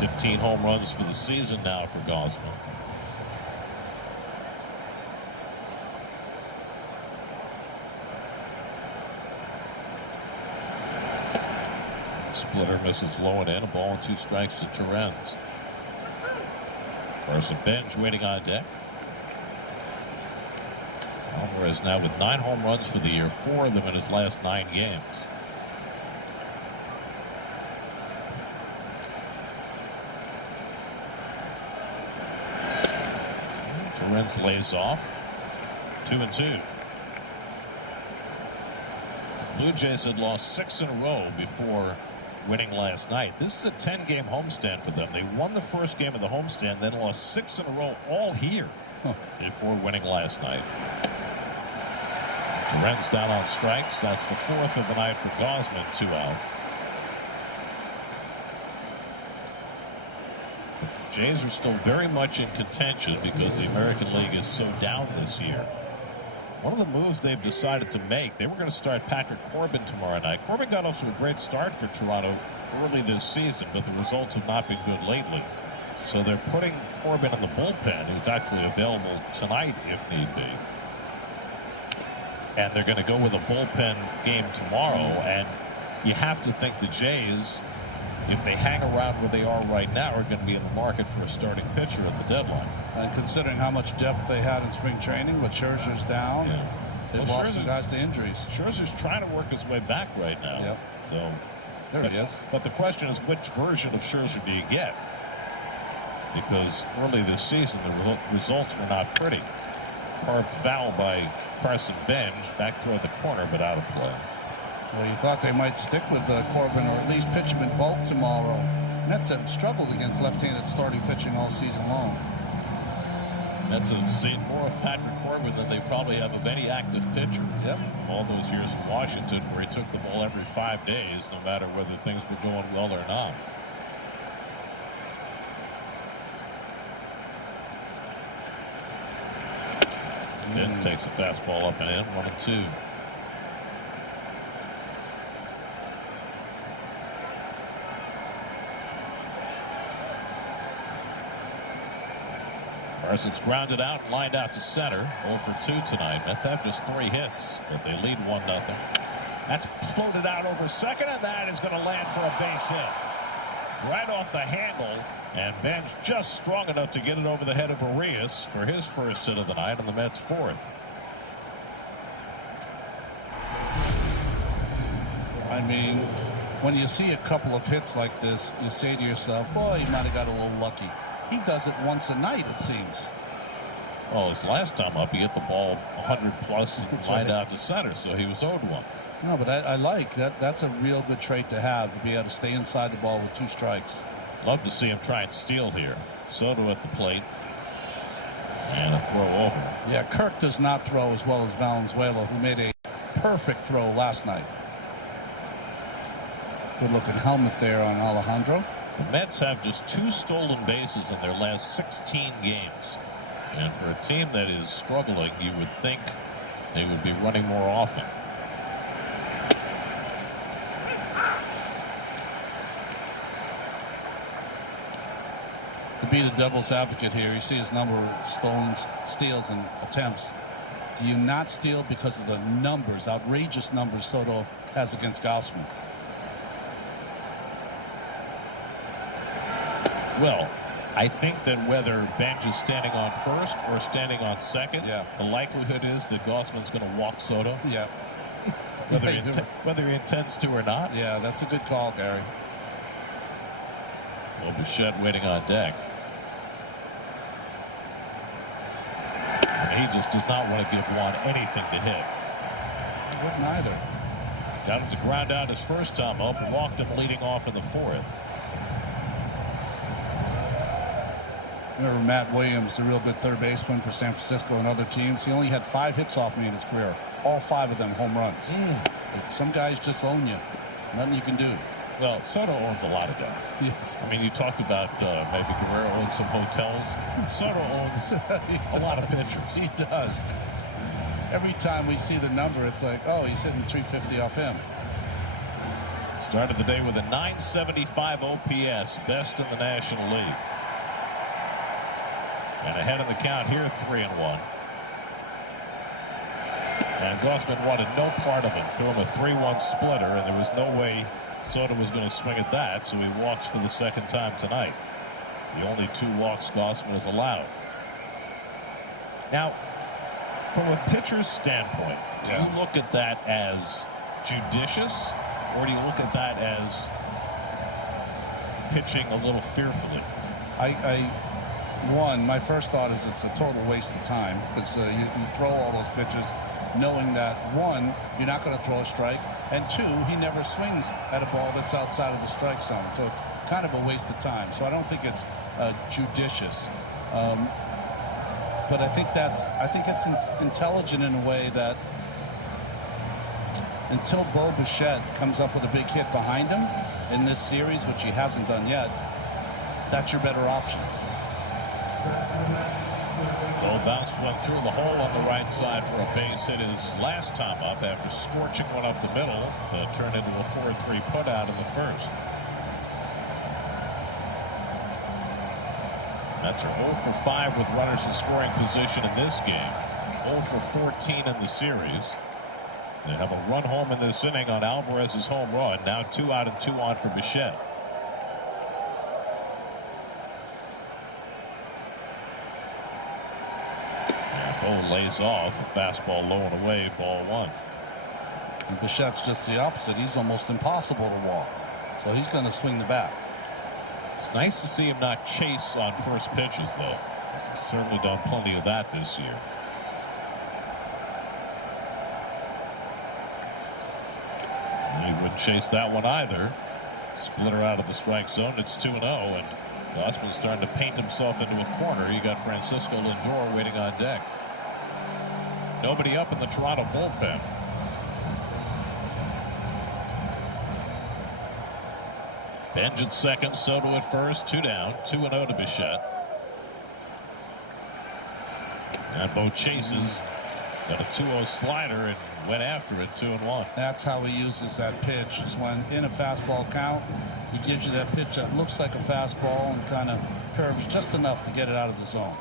15 home runs for the season now for Gosman. Splitter misses low and in. A ball and 2 strikes to Torrens. Carson Bench waiting on deck. Alvarez now with 9 home runs for the year, 4 of them in his last 9 games. Torrens lays off. 2-2. Blue Jays had lost 6 in a row before winning last night. This is a 10-game homestand for them. They won the first game of the homestand, then lost 6 in a row all here before winning last night. Torrens down on strikes. That's the 4th of the night for Gosman. 2 out. Jays are still very much in contention because the American League is so down this year. One of the moves they've decided to make, they were going to start Patrick Corbin tomorrow night. Corbin got off to a great start for Toronto early this season, but the results have not been good lately. So they're putting Corbin in the bullpen, who's actually available tonight if need be. And they're going to go with a bullpen game tomorrow, and you have to think the Jays, if they hang around where they are right now, are going to be in the market for a starting pitcher at the deadline. And considering how much depth they had in spring training, with Scherzer's down, they lost some guys to injuries. Scherzer's trying to work his way back right now. Yep. So there he is. But the question is, which version of Scherzer do you get? Because early this season, the results were not pretty. Carved foul by Carson Bench back toward the corner, but out of play. Well, you thought they might stick with Corbin, or at least pitch him in bulk tomorrow. Mets have struggled against left-handed starting pitching all season long. Mets have seen more of Patrick Corbin than they probably have of any active pitcher. Yep. All those years in Washington, where he took the ball every 5 days, no matter whether things were going well or not. Then takes a fastball up and in, 1-2. Carson's grounded out, lined out to center. 0 for 2 tonight. Mets have just 3 hits, but they lead 1-0. That's floated out over second, and that is going to land for a base hit. Right off the handle, and Bench just strong enough to get it over the head of Arias for his first hit of the night, and the Mets' 4th. I mean, when you see a couple of hits like this, you say to yourself, boy, he might have got a little lucky. He does it once a night, it seems. Well, his last time up, he hit the ball 100 plus and lined out to center, so he was owed 1. No, but I like that. That's a real good trait to have, to be able to stay inside the ball with 2 strikes. Love to see him try and steal here. Soto at the plate. And a throw over. Yeah, Kirk does not throw as well as Valenzuela, who made a perfect throw last night. Good looking helmet there on Alejandro. The Mets have just 2 stolen bases in their last 16 games. And for a team that is struggling, you would think they would be running more often. To be the devil's advocate here, you see his number of stolen steals and attempts. Do you not steal because of the numbers, outrageous numbers Soto has against Gausman? Well, I think that whether Bench is standing on first or standing on second, the likelihood is that Gausman's going to walk Soto. Yeah. Whether he intends to or not. Yeah, that's a good call, Gary. Well, Bichette waiting on deck. And he just does not want to give Juan anything to hit. He wouldn't either. Got him to ground out his first time up and walked him leading off in the 4th. Remember Matt Williams, the real good third baseman for San Francisco and other teams? He only had 5 hits off me in his career. All 5 of them home runs. Some guys just own you. Nothing you can do. Well, Soto owns a lot of guys. Yes. I mean, you talked about maybe Guerrero owns some hotels. Soto owns a lot of pitchers. He does. Every time we see the number, it's like, oh, he's hitting 350 off him. Started the day with a 975 OPS, best in the National League. And ahead of the count here, 3-1. And Gossman wanted no part of it. Threw him a 3-1 splitter, and there was no way Soto was going to swing at that, so he walks for the second time tonight. The only 2 walks Gossman has allowed. Now, from a pitcher's standpoint, do you look at that as judicious, or do you look at that as pitching a little fearfully? One, my first thought is it's a total waste of time, because you throw all those pitches knowing that, one, you're not going to throw a strike, and 2, he never swings at a ball that's outside of the strike zone. So it's kind of a waste of time. So I don't think it's judicious. But I think it's intelligent in a way that until Bo Bichette comes up with a big hit behind him in this series, which he hasn't done yet, that's your better option. Bo bounced one through the hole on the right side for a base hit his last time up after scorching one up the middle that turned into a 4-3 putout in the first. Mets are 0 for 5 with runners in scoring position in this game. 0 for 14 in the series. They have a run home in this inning on Alvarez's home run. Now 2 out and 2 on for Bichette. And Bo lays off a fastball low and away, ball 1. And Bichette's just the opposite. He's almost impossible to walk. So he's going to swing the bat. It's nice to see him not chase on first pitches, though. He's certainly done plenty of that this year. He wouldn't chase that one either. Splitter out of the strike zone. It's 2-0, and Gossman's starting to paint himself into a corner. You got Francisco Lindor waiting on deck. Nobody up in the Toronto bullpen. Benj at second, Soto at first, 2 down, 2-0 to Bichette. And Bo chases, got a 2-0 slider and went after it, 2-1. That's how he uses that pitch, is when in a fastball count, he gives you that pitch that looks like a fastball and kind of curves just enough to get it out of the zone.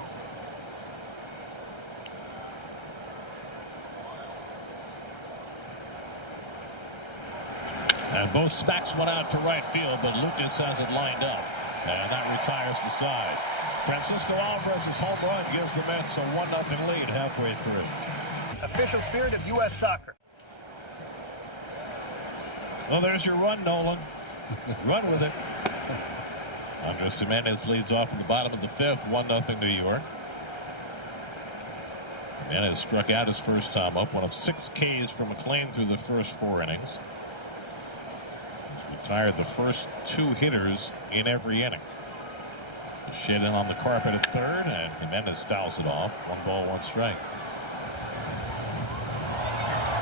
And Bo smacks one out to right field, but Lucas has it lined up. And that retires the side. Francisco Alvarez's home run gives the Mets a 1-0 lead halfway through. Official spirit of U.S. soccer. Well, there's your run, Nolan. Run with it. Andres Jimenez leads off in the bottom of the 5th, 1-0 New York. Jimenez struck out his first time up, one of 6 Ks for McLean through the first 4 innings. He's retired the first 2 hitters in every inning. Shit in on the carpet at third, and Jimenez fouls it off. 1 ball, 1 strike.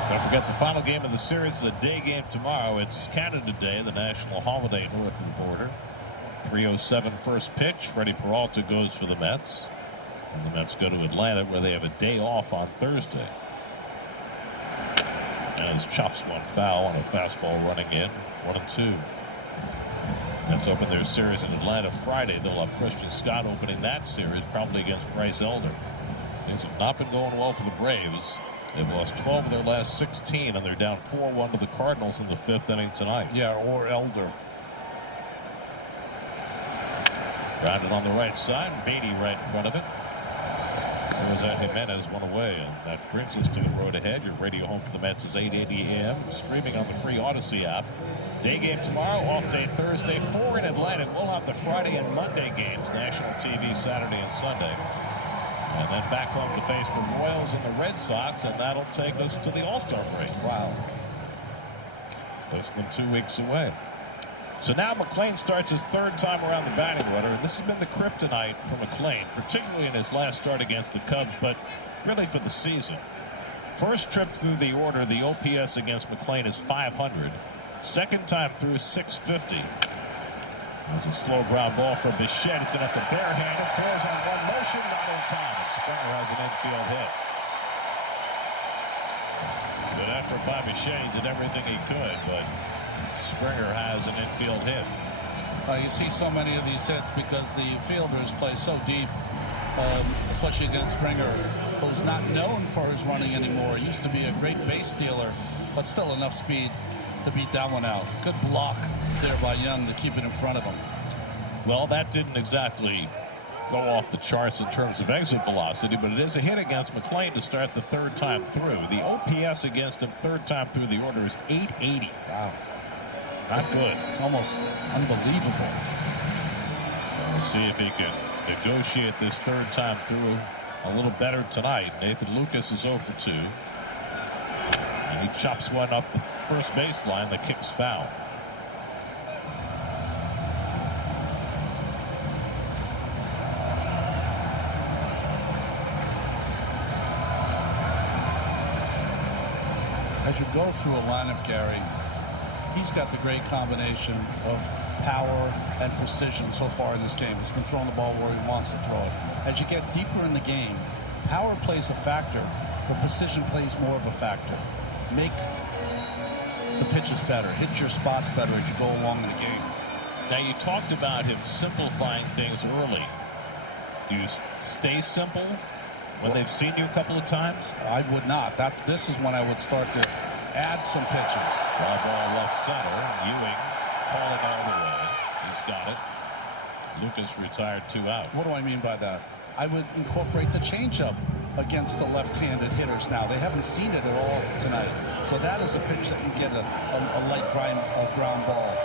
Don't forget the final game of the series is a day game tomorrow. It's Canada Day, the national holiday north of the border. 3:07 first pitch. Freddie Peralta goes for the Mets. And the Mets go to Atlanta, where they have a day off on Thursday. As chops one foul on a fastball running in. 1-2. Mets open their series in Atlanta Friday. They'll have Christian Scott opening that series, probably against Bryce Elder. Things have not been going well for the Braves. They've lost 12 of their last 16, and they're down 4-1 to the Cardinals in the 5th inning tonight. Yeah, or Elder. Grounded on the right side, Beatty right in front of it. Throws out Jimenez, 1 away, and that brings us to the road ahead. Your radio home for the Mets is 880 AM, streaming on the free Odyssey app. Day game tomorrow, off day Thursday, 4 in Atlanta. We'll have the Friday and Monday games, national TV Saturday and Sunday. And then back home to face the Royals and the Red Sox, and that'll take us to the All-Star break. Wow. Less than 2 weeks away. So now McLean starts his third time around the batting order. And this has been the kryptonite for McLean, particularly in his last start against the Cubs, but really for the season. First trip through the order, the OPS against McLean is 500. Second time through, 650. That's a slow ground ball for Bichette. He's going to have to barehand it. Throws on one motion, not in time. And Springer has an infield hit. Good effort by Bichette. He did everything he could, but Springer has an infield hit. You see so many of these hits because the fielders play so deep, especially against Springer, who's not known for his running anymore. He used to be a great base stealer, but still enough speed to beat that one out. Good block there by Young to keep it in front of him. Well, that didn't exactly go off the charts in terms of exit velocity, but it is a hit against McLean to start the third time through. The OPS against him third time through the order is 880. Wow. Not good. It's almost unbelievable. We'll see if he can negotiate this third time through a little better tonight. Nathan Lucas is 0 for 2. And he chops one up the first baseline that kicks foul. As you go through a lineup, Gary, he's got the great combination of power and precision so far in this game. He's been throwing the ball where he wants to throw it. As you get deeper in the game, power plays a factor, but precision plays more of a factor. Make the pitches better, hit your spots better as you go along in the game. Now, you talked about him simplifying things early. Do you stay simple when they've seen you a couple of times? I would not. This is when I would start to add some pitches. Fly ball left center. Ewing calling all the way. He's got it. Lucas retired 2 out. What do I mean by that? I would incorporate the changeup against the left-handed hitters now. They haven't seen it at all tonight. So that is a pitch that can get a light ground ball.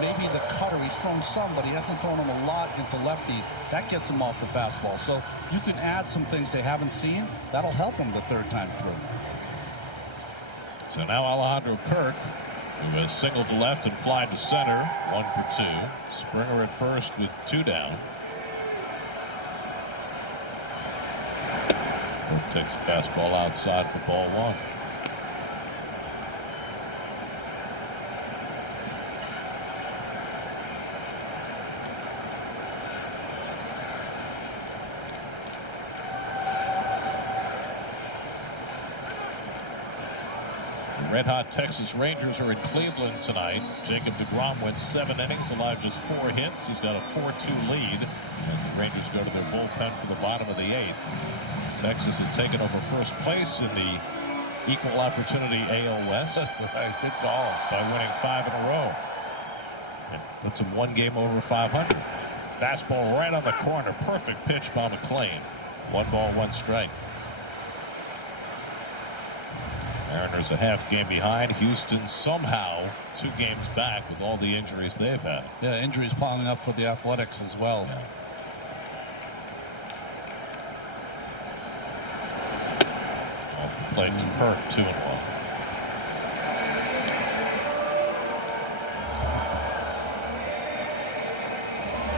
Maybe the cutter, he's thrown some, but he hasn't thrown them a lot into lefties. That gets him off the fastball. So you can add some things they haven't seen. That'll help him the third time through. So now Alejandro Kirk, who has singled to left and fly to center, 1 for 2. Springer at first with 2 down. Kirk takes a fastball outside for ball 1. Red-hot Texas Rangers are in Cleveland tonight. Jacob deGrom went 7 innings, allowed just 4 hits. He's got a 4-2 lead as the Rangers go to their bullpen for the bottom of the 8th. Texas has taken over first place in the equal opportunity AL West. Good call. By winning 5 in a row. It puts him 1 game over 500. Fastball right on the corner. Perfect pitch by McLean. 1 ball, 1 strike. Mariners a half game behind. Houston somehow 2 games back with all the injuries they've had. Yeah, injuries piling up for the Athletics as well. Yeah. Off the plate to Kirk, 2-1.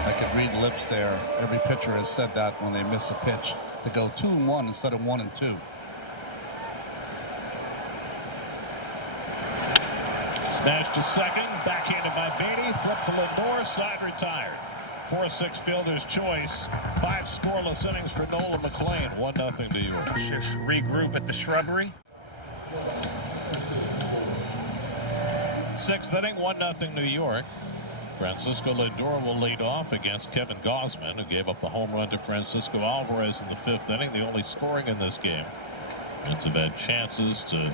I could read lips there. Every pitcher has said that when they miss a pitch, to go 2-1 instead of 1-2. Smash to second, backhanded by Beatty, flip to Lindor, side retired. 4-6 fielder's choice. 5 scoreless innings for Nolan McLean. 1-0 New York. Should regroup at the shrubbery. 6th inning, 1-0 New York. Francisco Lindor will lead off against Kevin Gausman, who gave up the home run to Francisco Alvarez in the 5th inning, the only scoring in this game. Reds have had chances to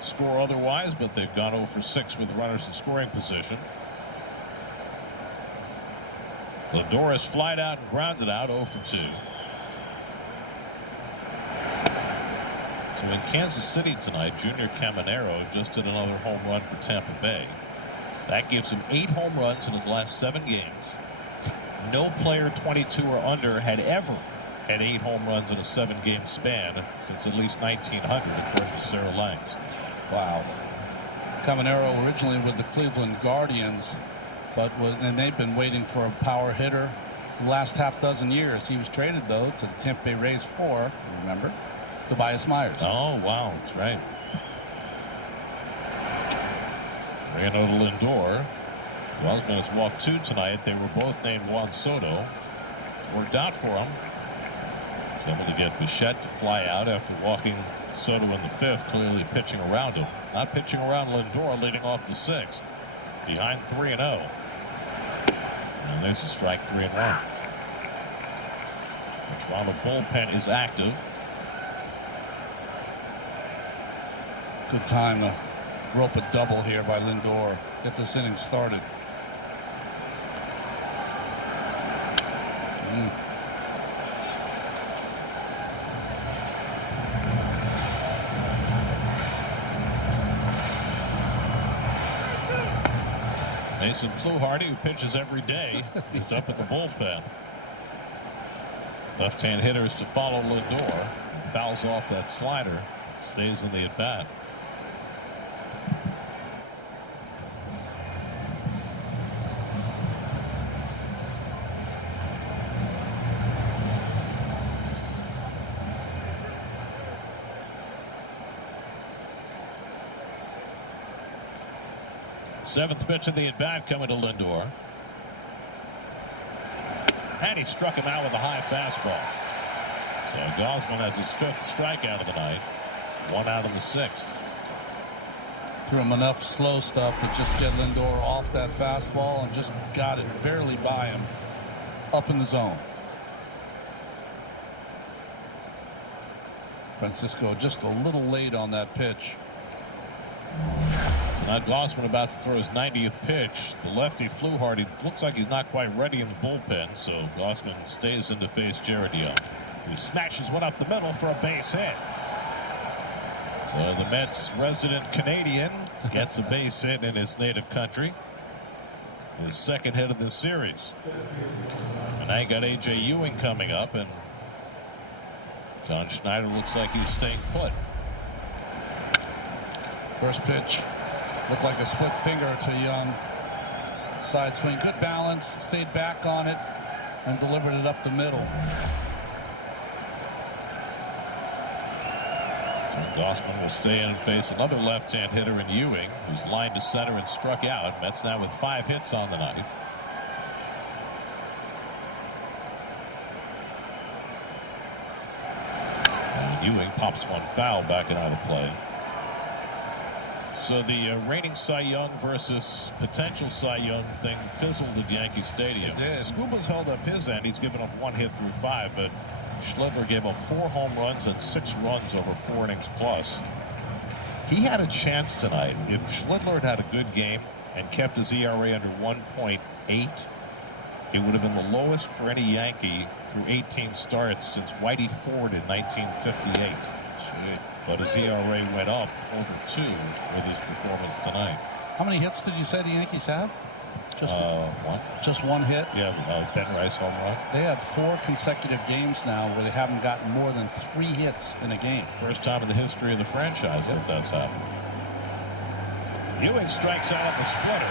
score otherwise, but they've gone 0 for 6 with runners in scoring position. Lindor is flied out and grounded out, 0 for 2. So in Kansas City tonight, Junior Caminero just did another home run for Tampa Bay. That gives him 8 home runs in his last 7 games. No player 22 or under had ever had 8 home runs in a 7-game span since at least 1900, according to Sarah Langs. Wow. Caminero originally with the Cleveland Guardians, And they've been waiting for a power hitter the last half dozen years. He was traded, though, to the Tampa Bay Rays for, remember, Tobias Myers. Oh, wow, that's right. 3-0 to Lindor. Gosman has walked 2 tonight. They were both named Juan Soto. It's worked out for him. He's able to get Bichette to fly out after walking Soto in the 5th, clearly pitching around him. Not pitching around Lindor, leading off the 6th. Behind 3-0. And there's a strike, 3-1. The Toronto bullpen is active. Good time to rope a double here by Lindor. Get this inning started. Mason Fluharty, who pitches every day, is up at the bullpen. Left-hand hitter is to follow Lindor. He fouls off that slider. Stays in the at-bat. Seventh pitch of the at-bat coming to Lindor. And he struck him out with a high fastball. So Gosman has his 5th strikeout of the night. 1 out in the 6th. Threw him enough slow stuff to just get Lindor off that fastball and just got it barely by him up in the zone. Francisco just a little late on that pitch. So now Gosman about to throw his 90th pitch. The lefty Fluharty looks like he's not quite ready in the bullpen, so Gosman stays in to face Jared Young. He smashes one up the middle for a base hit. So the Mets resident Canadian gets a base hit in his native country. His 2nd hit of this series. And now you got A.J. Ewing coming up, and John Schneider looks like he's staying put. First pitch looked like a split finger to Young. Side swing, good balance, stayed back on it and delivered it up the middle. So Gosman will stay in and face another left-hand hitter in Ewing, who's lined to center and struck out. Mets now with 5 hits on the night. And Ewing pops one foul back and out of play. So the reigning Cy Young versus potential Cy Young thing fizzled at Yankee Stadium. It did. Scuba's held up his end. He's given up 1 hit through 5, but Schledler gave up 4 home runs and 6 runs over 4 innings plus. He had a chance tonight. If Schledler had a good game and kept his ERA under 1.8, it would have been the lowest for any Yankee through 18 starts since Whitey Ford in 1958. But his ERA went up over 2 with his performance tonight. How many hits did you say the Yankees have? Just 1. Just 1 hit? Yeah, Ben Rice home run. They have 4 consecutive games now where they haven't gotten more than 3 hits in a game. First time in the history of the franchise that that's happened. Ewing strikes out on the splitter.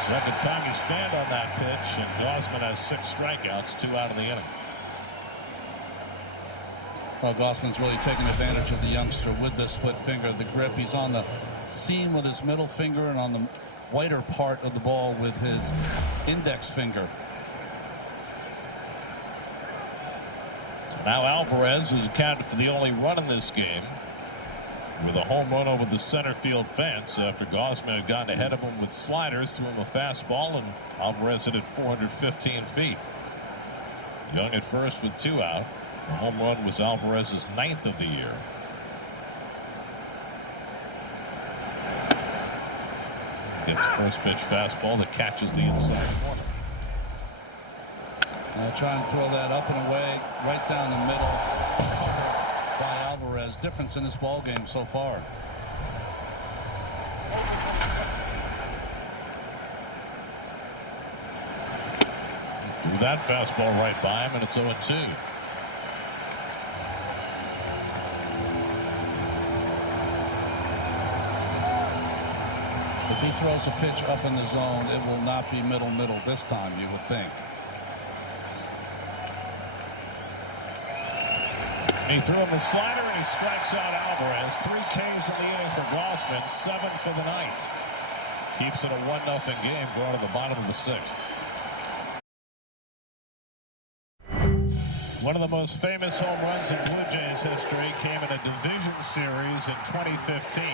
Second time he's fanned on that pitch, and Gosman has 6 strikeouts, 2 out of the inning. Well, Gosman's really taking advantage of the youngster with the split finger, the grip. He's on the seam with his middle finger and on the whiter part of the ball with his index finger. So now Alvarez, who's accounted for the only run in this game, with a home run over the center field fence after Gosman had gotten ahead of him with sliders, threw him a fastball, and Alvarez hit it 415 feet. Young at first with 2 out. The home run was Alvarez's 9th of the year. Gets first pitch fastball that catches the inside corner. Trying to throw that up and away, right down the middle. Covered by Alvarez. Difference in this ball game so far. Threw that fastball right by him, and it's 0-2. If he throws a pitch up in the zone, it will not be middle this time, you would think. He threw him the slider and he strikes out Alvarez. 3 Ks in the inning for Grossman, 7 for the night. Keeps it a 1-0 game, going to the bottom of the 6th. One of the most famous home runs in Blue Jays history came in a division series in 2015.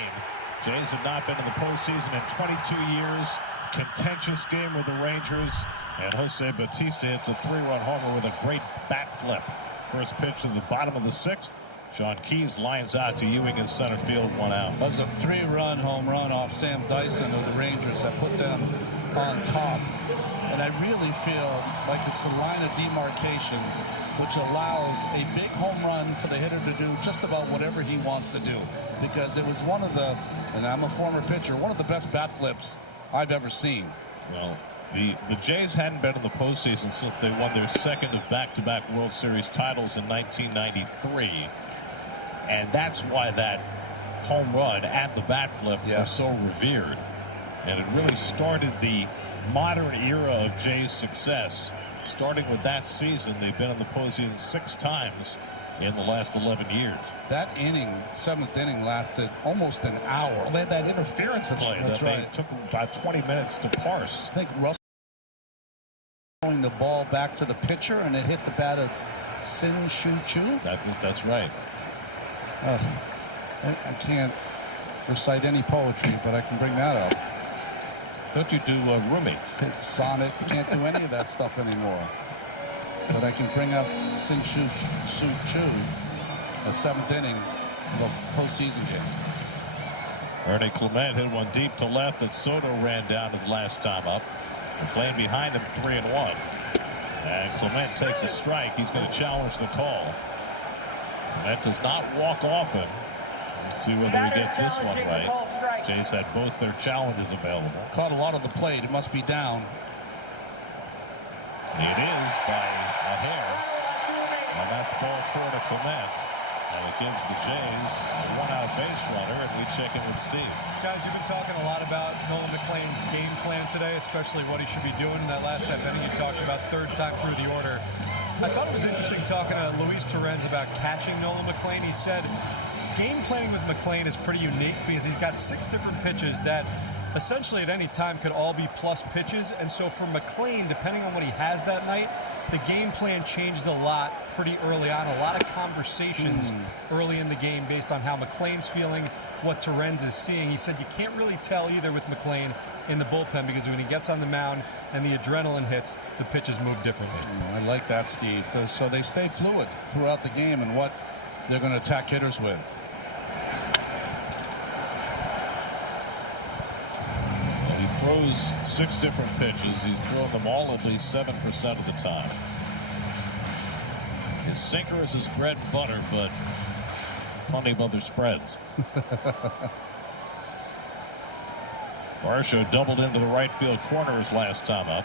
Jays have not been in the postseason in 22 years. Contentious game with the Rangers. And Jose Bautista hits a 3-run homer with a great bat flip. First pitch to the bottom of the 6th. Sean Keyes lines out to Ewing in center field, 1 out. That was a 3-run home run off Sam Dyson of the Rangers that put them on top. And I really feel like it's the line of demarcation which allows a big home run for the hitter to do just about whatever he wants to do. Because it was one of the, and I'm a former pitcher, one of the best bat flips I've ever seen. Well, the Jays hadn't been in the postseason since they won their second of back-to-back World Series titles in 1993. And that's why that home run and the bat flip were so revered. And it really started the modern era of Jays success. Starting with that season, they've been in the postseason 6 times in the last 11 years. That inning, 7th inning, lasted almost an hour. Well, they had that interference play that they took about 20 minutes to parse. I think Russell throwing the ball back to the pitcher, and it hit the bat of Sin Shu Chu. I think that's right. I can't recite any poetry, but I can bring that up. Don't you do Rumi? Sonnet. Can't do any of that stuff anymore. But I can bring up Sin Shu Chu, a 7th inning of a postseason game. Ernie Clement hit one deep to left that Soto ran down his last time up. McClain behind him, 3-1. And Clement takes a strike. He's going to challenge the call. Clement does not walk often. Let's see whether he gets this one right. Jays had both their challenges available. Caught a lot of the plate. It must be down. It is by a hair. And that's ball 4 to Clement. And it gives the Jays a 1-out base runner, and we check in with Steve. Guys, you've been talking a lot about Nolan McClain's game plan today, especially what he should be doing in that last half inning. You talked about 3rd time through the order. I thought it was interesting talking to Luis Torrens about catching Nolan McClain. He said game planning with McClain is pretty unique because he's got 6 different pitches that essentially at any time could all be plus pitches. And so for McClain, depending on what he has that night, the game plan changes a lot pretty early on. A lot of conversations early in the game based on how McClain's feeling, what Torrens is seeing. He said you can't really tell either with McClain in the bullpen because when he gets on the mound and the adrenaline hits, the pitches move differently. I like that, Steve. So they stay fluid throughout the game and what they're going to attack hitters with. Throws 6 different pitches. He's thrown them all at least 7% of the time. His sinker is his bread and butter, but plenty of other spreads. Varsho doubled into the right field corner his last time up.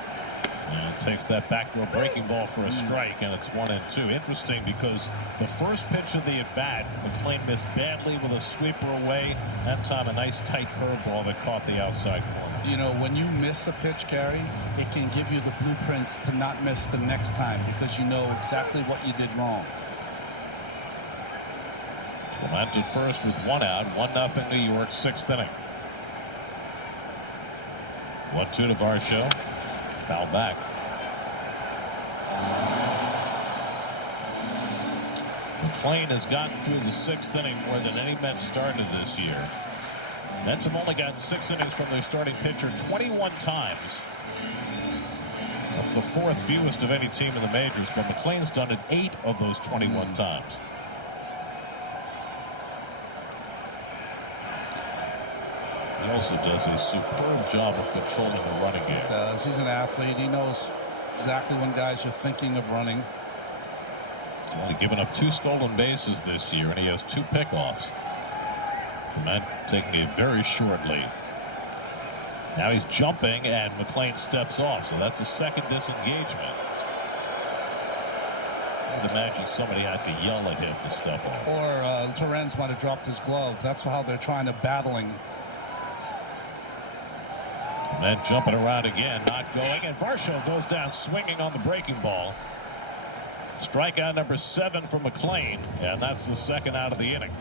And takes that backdoor breaking ball for a strike, and it's 1-2. Interesting because the first pitch of the at-bat, McClain missed badly with a sweeper away. That time a nice tight curveball that caught the outside corner. You know, when you miss a pitch, Gary, it can give you the blueprints to not miss the next time because you know exactly what you did wrong. Clement at first with 1 out, 1-0 New York, 6th inning. 1-2 to Varsho. Foul back. McClain has gotten through the 6th inning more than any Mets started this year. Mets have only gotten 6 innings from their starting pitcher 21 times. That's the 4th fewest of any team in the majors, but McClain's done it 8 of those 21 times. He also does a superb job of controlling the running game. He does. He's an athlete. He knows exactly when guys are thinking of running. He's only given up 2 stolen bases this year, and he has 2 pickoffs. Clement taking a very short lead. Now he's jumping, and McClain steps off, so that's a 2nd disengagement. I would imagine somebody had to yell at him to step off. Or Torrens might have dropped his glove. That's how they're trying to battling. And jumping around again, not going, and Varsho goes down swinging on the breaking ball. Strikeout number 7 for McLean, and that's the second out of the inning.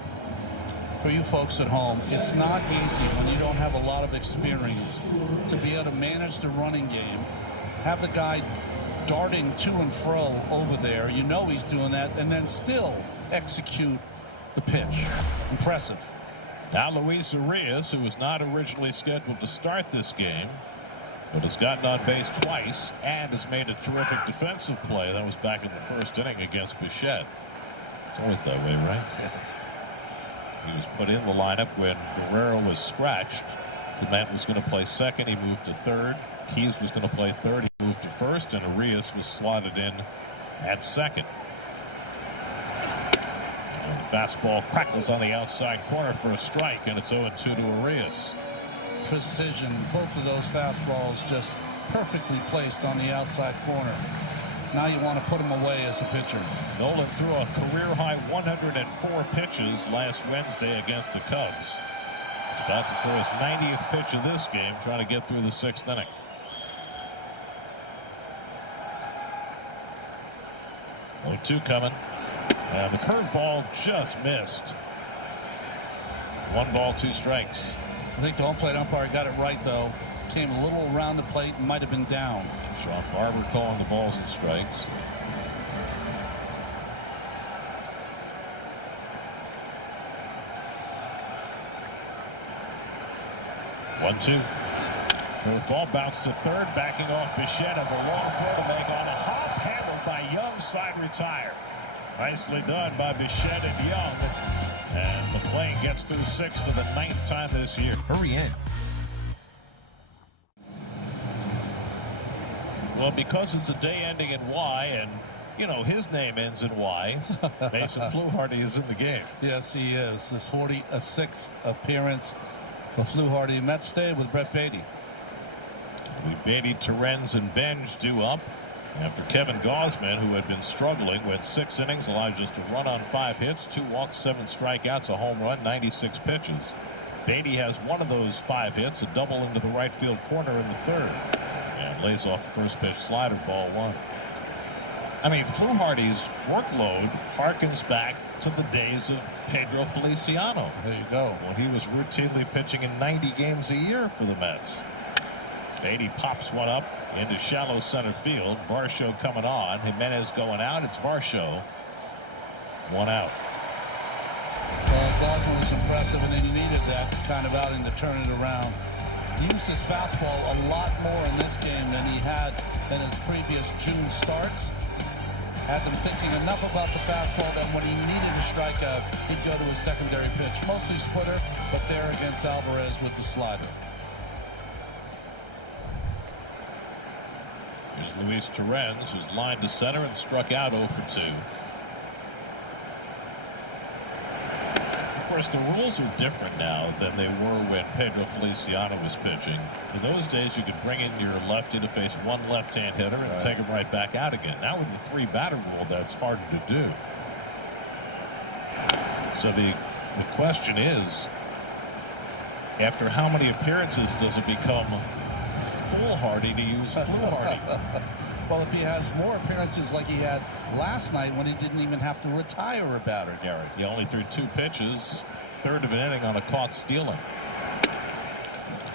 For you folks at home, it's not easy when you don't have a lot of experience to be able to manage the running game, have the guy darting to and fro over there, you know he's doing that, and then still execute the pitch. Impressive. Now Luis Arias, who was not originally scheduled to start this game, but has gotten on base twice and has made a terrific defensive play. That was back in the first inning against Bichette. It's always that way, right? Yes. He was put in the lineup when Guerrero was scratched. Clement was going to play second. He moved to third. Keys was going to play third. He moved to first, and Arias was slotted in at second. And the fastball crackles on the outside corner for a strike, and it's 0-2 to Arias. Precision. Both of those fastballs just perfectly placed on the outside corner. Now you want to put him away as a pitcher. Nolan threw a career-high 104 pitches last Wednesday against the Cubs. He's about to throw his 90th pitch of this game, trying to get through the 6th inning. Oh-2 coming. And the curveball just missed. 1 ball, 2 strikes. I think the home plate umpire got it right, though. Came a little around the plate and might have been down. Sean Barber calling the balls and strikes. One-two. Ball bounced to third, backing off. Bichette has a long throw to make on a hop, handled by Young, side retired. Nicely done by Bichette and Young. And McLean gets through 6 for the 9th time this year. Hurry in. Well, because it's a day ending in Y, and, you know, his name ends in Y, Mason Fluharty is in the game. Yes, he is. His 46th appearance for Fluharty. Mets stay with Brett Beatty. Beatty, Terens, and Benj due up after Kevin Gausman, who had been struggling, went 6 innings, allowed just a run on 5 hits, 2 walks, 7 strikeouts, a home run, 96 pitches. Beatty has one of those 5 hits, a double into the right field corner in the 3rd. And lays off the first pitch slider, ball 1. I mean, Fluharty's workload harkens back to the days of Pedro Feliciano. There you go. When he was routinely pitching in 90 games a year for the Mets. Beatty pops one up into shallow center field. Varsho coming on. Jimenez going out. It's Varsho. 1 out. Gausman was impressive, and he needed that kind of outing to turn it around. Used his fastball a lot more in this game than he had in his previous June starts. Had them thinking enough about the fastball that when he needed a strikeout, he'd go to his secondary pitch. Mostly splitter, but there against Alvarez with the slider. Here's Luis Terens, who's lined to center and struck out 0 for 2. Of course, the rules are different now than they were when Pedro Feliciano was pitching. In those days, you could bring in your lefty to face one left-hand hitter and take him right back out again. Now with the 3-batter rule, that's harder to do. So the question is, after how many appearances does it become foolhardy to use Fluharty? Well, if he has more appearances like he had last night when he didn't even have to retire a batter, Gary. He only threw 2 pitches, 1/3 of an inning on a caught stealing.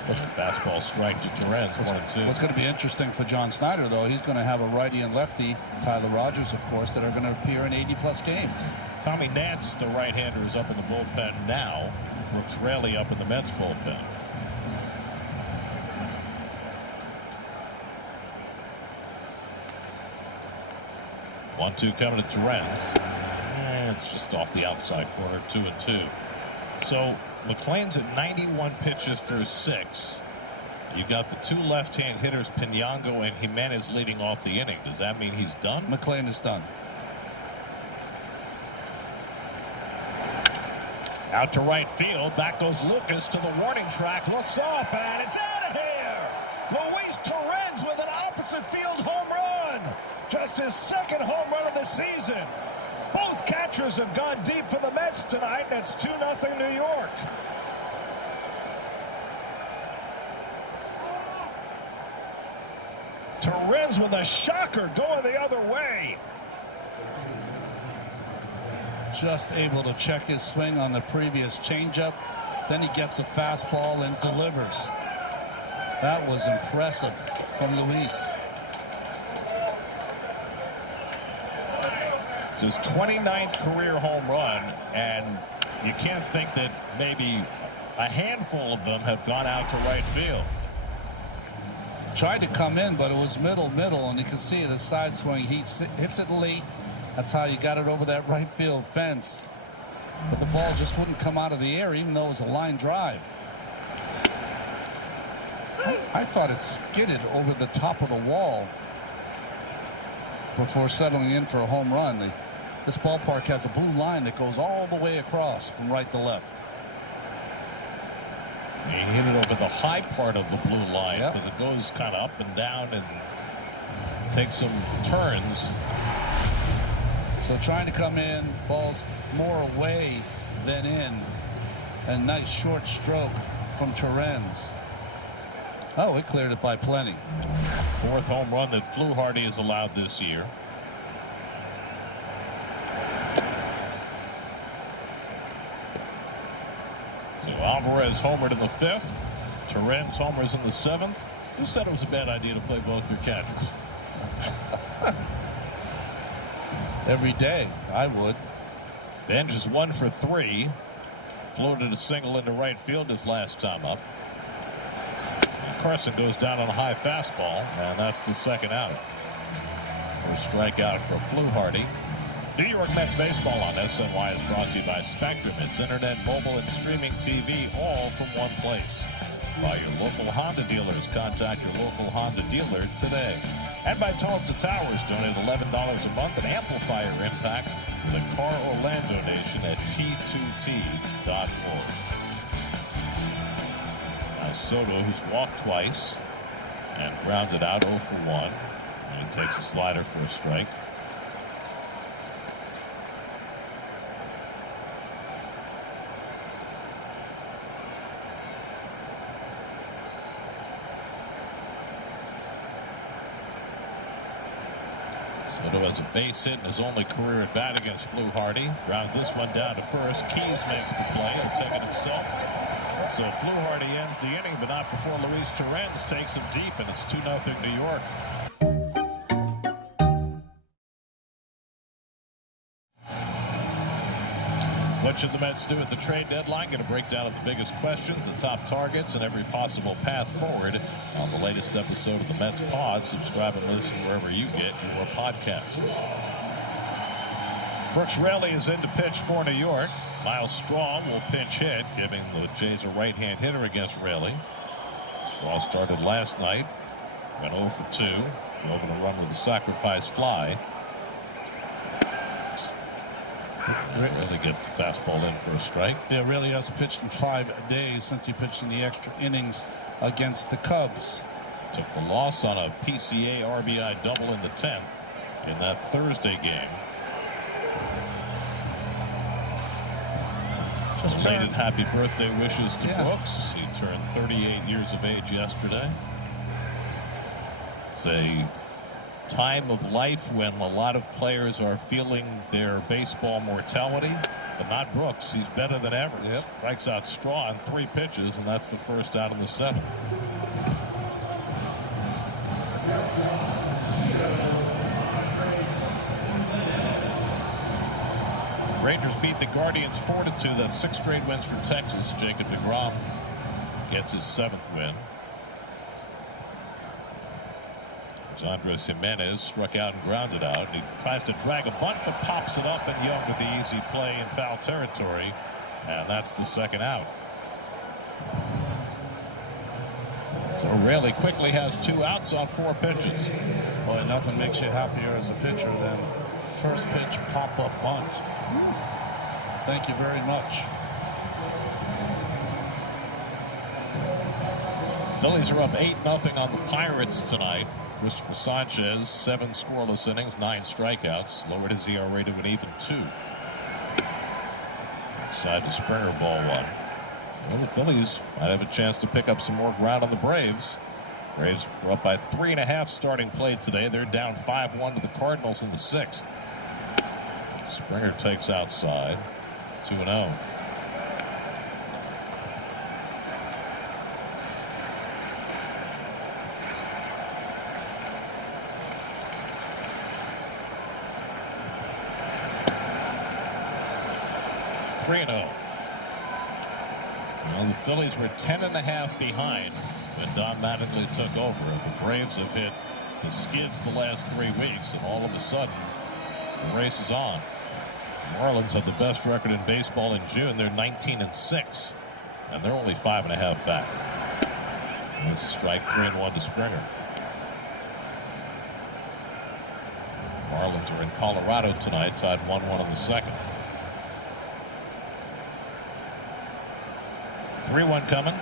That's a fastball strike to Terens, 1-2. What's going to be interesting for John Snyder, though, he's going to have a righty and lefty, Tyler Rogers, of course, that are going to appear in 80-plus games. Tommy Nance, the right-hander, is up in the bullpen now. Brooks Raley up in the Mets bullpen. One-two coming to Terens. And it's just off the outside corner, 2-2. So McLean's at 91 pitches through 6. You got the 2 left-hand hitters, Pinango and Jimenez, leading off the inning. Does that mean he's done? McLean is done. Out to right field. Back goes Lucas to the warning track. Looks up, and it's out of here. Luis Terens with an opposite field home run. Just his 2nd home run of the season. Both catchers have gone deep for the Mets tonight, and it's 2-0 New York. Torres with a shocker going the other way. Just able to check his swing on the previous changeup. Then he gets a fastball and delivers. That was impressive from Luis. It's his 29th career home run, and you can't think that maybe a handful of them have gone out to right field. Tried to come in, but it was middle, and you can see the side swing. He hits it late. That's how you got it over that right field fence. But the ball just wouldn't come out of the air, even though it was a line drive. I thought it skidded over the top of the wall before settling in for a home run. This ballpark has a blue line that goes all the way across from right to left. He hit it over the high part of the blue line because it goes kind of up and down and takes some turns. So trying to come in, ball's more away than in. And nice short stroke from Torrens. Oh, it cleared it by plenty. Fourth home run that Fluharty has allowed this year. So Alvarez homered in the 5th. Torrens homers in the 7th. Who said it was a bad idea to play both your catchers? Every day, I would. Ben just 1 for 3. Floated a single into right field his last time up. And Carson goes down on a high fastball, and that's the second out. First strikeout for Fluharty. New York Mets baseball on SNY is brought to you by Spectrum. It's internet, mobile, and streaming TV, all from one place. By your local Honda dealers. Contact your local Honda dealer today. And by Tones of Towers, donate $11 a month and amplify your impact with a Car Orlando donation at T2T.org. Now Soto, who's walked twice and grounded out 0 for 1. And he takes a slider for a strike. Soto has a base hit in his only career at bat against Fluharty. Grounds this one down to first. Keys makes the play. He'll take it himself. So Fluharty ends the inning, but not before Luis Torrens takes him deep, and it's 2-0 New York. What should the Mets do at the trade deadline? Going to break down the biggest questions, the top targets, and every possible path forward on the latest episode of the Mets Pod. Subscribe and listen wherever you get your podcasts. Brooks Raley is in to pitch for New York. Miles Strong will pinch hit, giving the Jays a right-hand hitter against Raley. Strong started last night, went 0 for 2, drove in a run with a sacrifice fly. Really gets the fastball in for a strike. Yeah, really hasn't pitched in 5 days since he pitched in the extra innings against the Cubs. Took the loss on a PCA RBI double in the 10th in that Thursday game. Just Belated happy birthday wishes to Brooks. He turned 38 years of age yesterday. It's a time of life when a lot of players are feeling their baseball mortality, but not Brooks. He's better than ever. Strikes out Straw on 3 pitches, and that's the first out of the 7th. Rangers beat the Guardians 4-2. That's 6 straight wins for Texas. Jacob deGrom gets his 7th win. Andres Jimenez struck out and grounded out. He tries to drag a bunt, but pops it up, and Young with the easy play in foul territory. And that's the second out. So Raley quickly has 2 outs on 4 pitches. Boy, nothing makes you happier as a pitcher than first pitch pop-up bunt. Thank you very much. Phillies are up 8-0 on the Pirates tonight. Christopher Sanchez, 7 scoreless innings, 9 strikeouts, lowered his ERA to an even 2. Inside to Springer, ball 1. So the Phillies might have a chance to pick up some more ground on the Braves. Braves were up by 3.5 starting play today. They're down 5-1 to the Cardinals in the 6th. Springer takes outside. 2-0. Well, the Phillies were 10.5 behind when Don Mattingly took over. The Braves have hit the skids the last 3 weeks, and all of a sudden, the race is on. The Marlins have the best record in baseball in June. They're 19-6, and they're only 5.5 back. And it's a strike, 3-1 to Springer. Marlins are in Colorado tonight, tied 1-1 in the 2nd. 3-1 coming,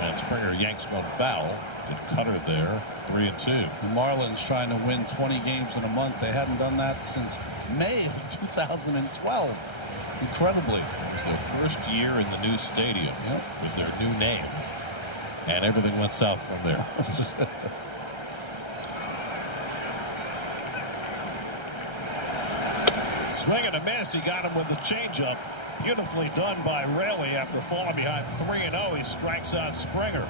and Springer yanks one foul. Good cutter there, 3-2. The Marlins trying to win 20 games in a month. They hadn't done that since May of 2012. Incredibly. It was their first year in the new stadium with their new name, and everything went south from there. Swing and a miss. He got him with the changeup. Beautifully done by Raley after falling behind 3-0. He strikes out Springer.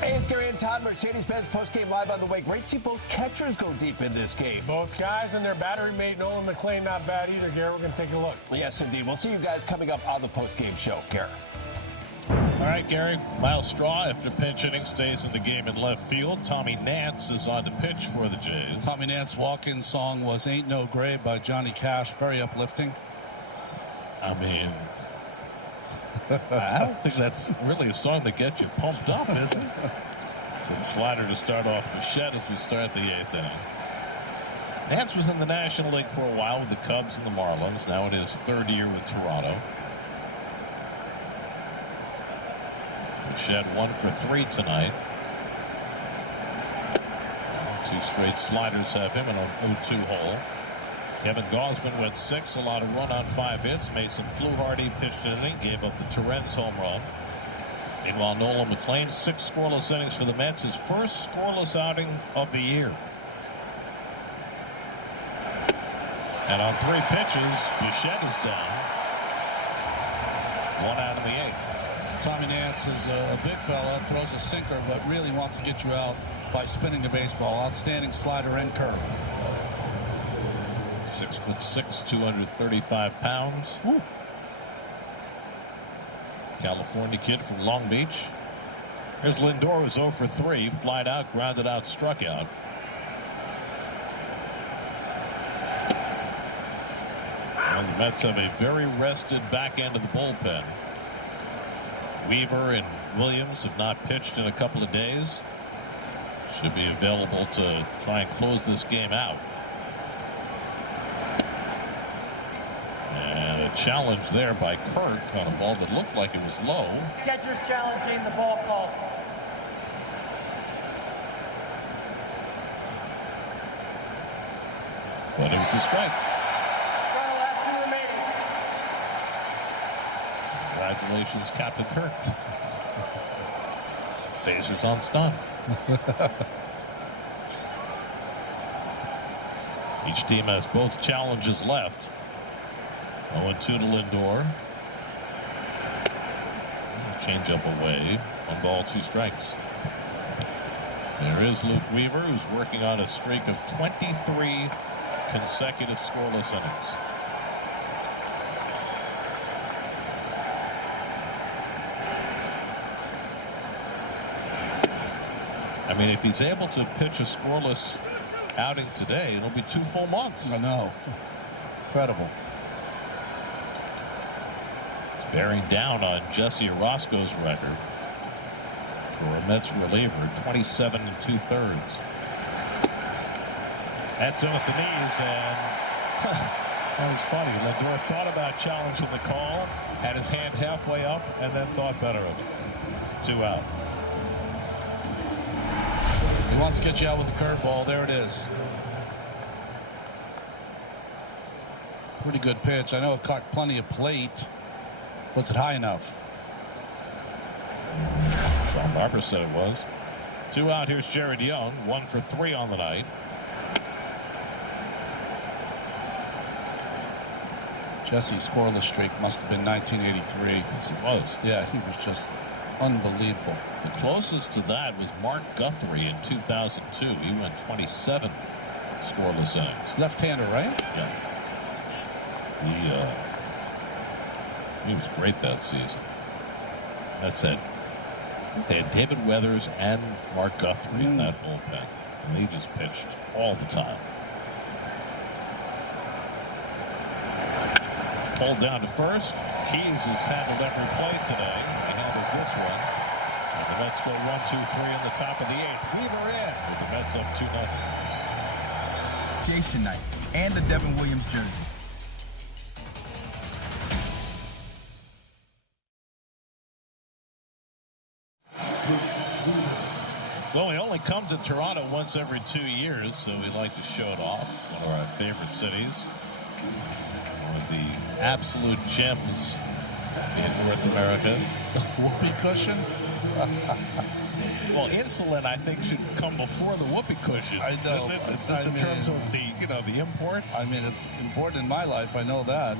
Hey, it's Gary and Todd. Mercedes-Benz postgame live on the way. Great to see both catchers go deep in this game. Both guys and their battery mate, Nolan McLean, not bad either, Gary. We're going to take a look. Yes, indeed. We'll see you guys coming up on the postgame show. Gary. All right, Gary. Miles Straw, after pinch hitting, stays in the game in left field. Tommy Nance is on to pitch for the Jays. Tommy Nance's walk-in song was Ain't No Grave by Johnny Cash. Very uplifting. I mean, I don't think that's really a song that gets you pumped up, is it? Good slider to start off Bichette as we start the 8th inning. Nance was in the National League for a while with the Cubs and the Marlins. Now in his 3rd year with Toronto. Bichette 1 for 3 tonight. 2 straight sliders have him in a 0-2 hole. Kevin Gausman went 6, allowed a run on 5 hits. Mason Fluharty pitched an inning, gave up the Torrens home run. Meanwhile, Nolan McLean, 6 scoreless innings for the Mets, his first scoreless outing of the year. And on 3 pitches, Bichette is down. 1 out in the 8th. Tommy Nance is a big fella, throws a sinker, but really wants to get you out by spinning the baseball. Outstanding slider and curve. 6'6", 235 pounds. Woo. California kid from Long Beach. Here's Lindor, who's 0 for 3, flied out, grounded out, struck out. Well, the Mets have a very rested back end of the bullpen. Weaver and Williams have not pitched in a couple of days. Should be available to try and close this game out. And a challenge there by Kirk on a ball that looked like it was low. Catcher's challenging the ball call. But it was a strike. Last 2 remaining. Congratulations, Captain Kirk. Phasers on stun. Each team has both challenges left. 0-2 to Lindor. Change up away. 1 ball, 2 strikes. There is Luke Weaver, who's working on a streak of 23 consecutive scoreless innings. I mean, if he's able to pitch a scoreless outing today, it'll be 2 full months. I know. Incredible. It's bearing down on Jesse Orozco's record for a Mets reliever, 27 2/3. That's in at the knees, and that was funny. Lindor thought about challenging the call, had his hand halfway up, and then thought better of it. 2 out. He wants to get you out with the curveball. There it is. Pretty good pitch. I know it caught plenty of plate. Was it high enough? Sean Barber said it was. 2 out. Here's Jared Young, 1 for 3 on the night. Jesse's scoreless streak must have been 1983. Yes, it was. Yeah, he was just unbelievable. The closest to that was Mark Guthrie in 2002. He went 27 scoreless innings. Left-hander, right? Yeah. He was great that season. That's it. They had David Weathers and Mark Guthrie in that bullpen, and they just pitched all the time. Pulled down to first. Keys has handled every play today. He handles this one. And the Mets go 1-2-3 in the top of the 8th. Weaver in with the Mets up 2-0. Appreciation night and the Devin Williams jersey. Well, we only come to Toronto once every 2 years, so we like to show it off. One of our favorite cities. One of the absolute gems in North America. Whoopee cushion? Well, insulin, I think, should come before the whoopee cushion. I know. Just in terms of the import. I mean, it's important in my life. I know that.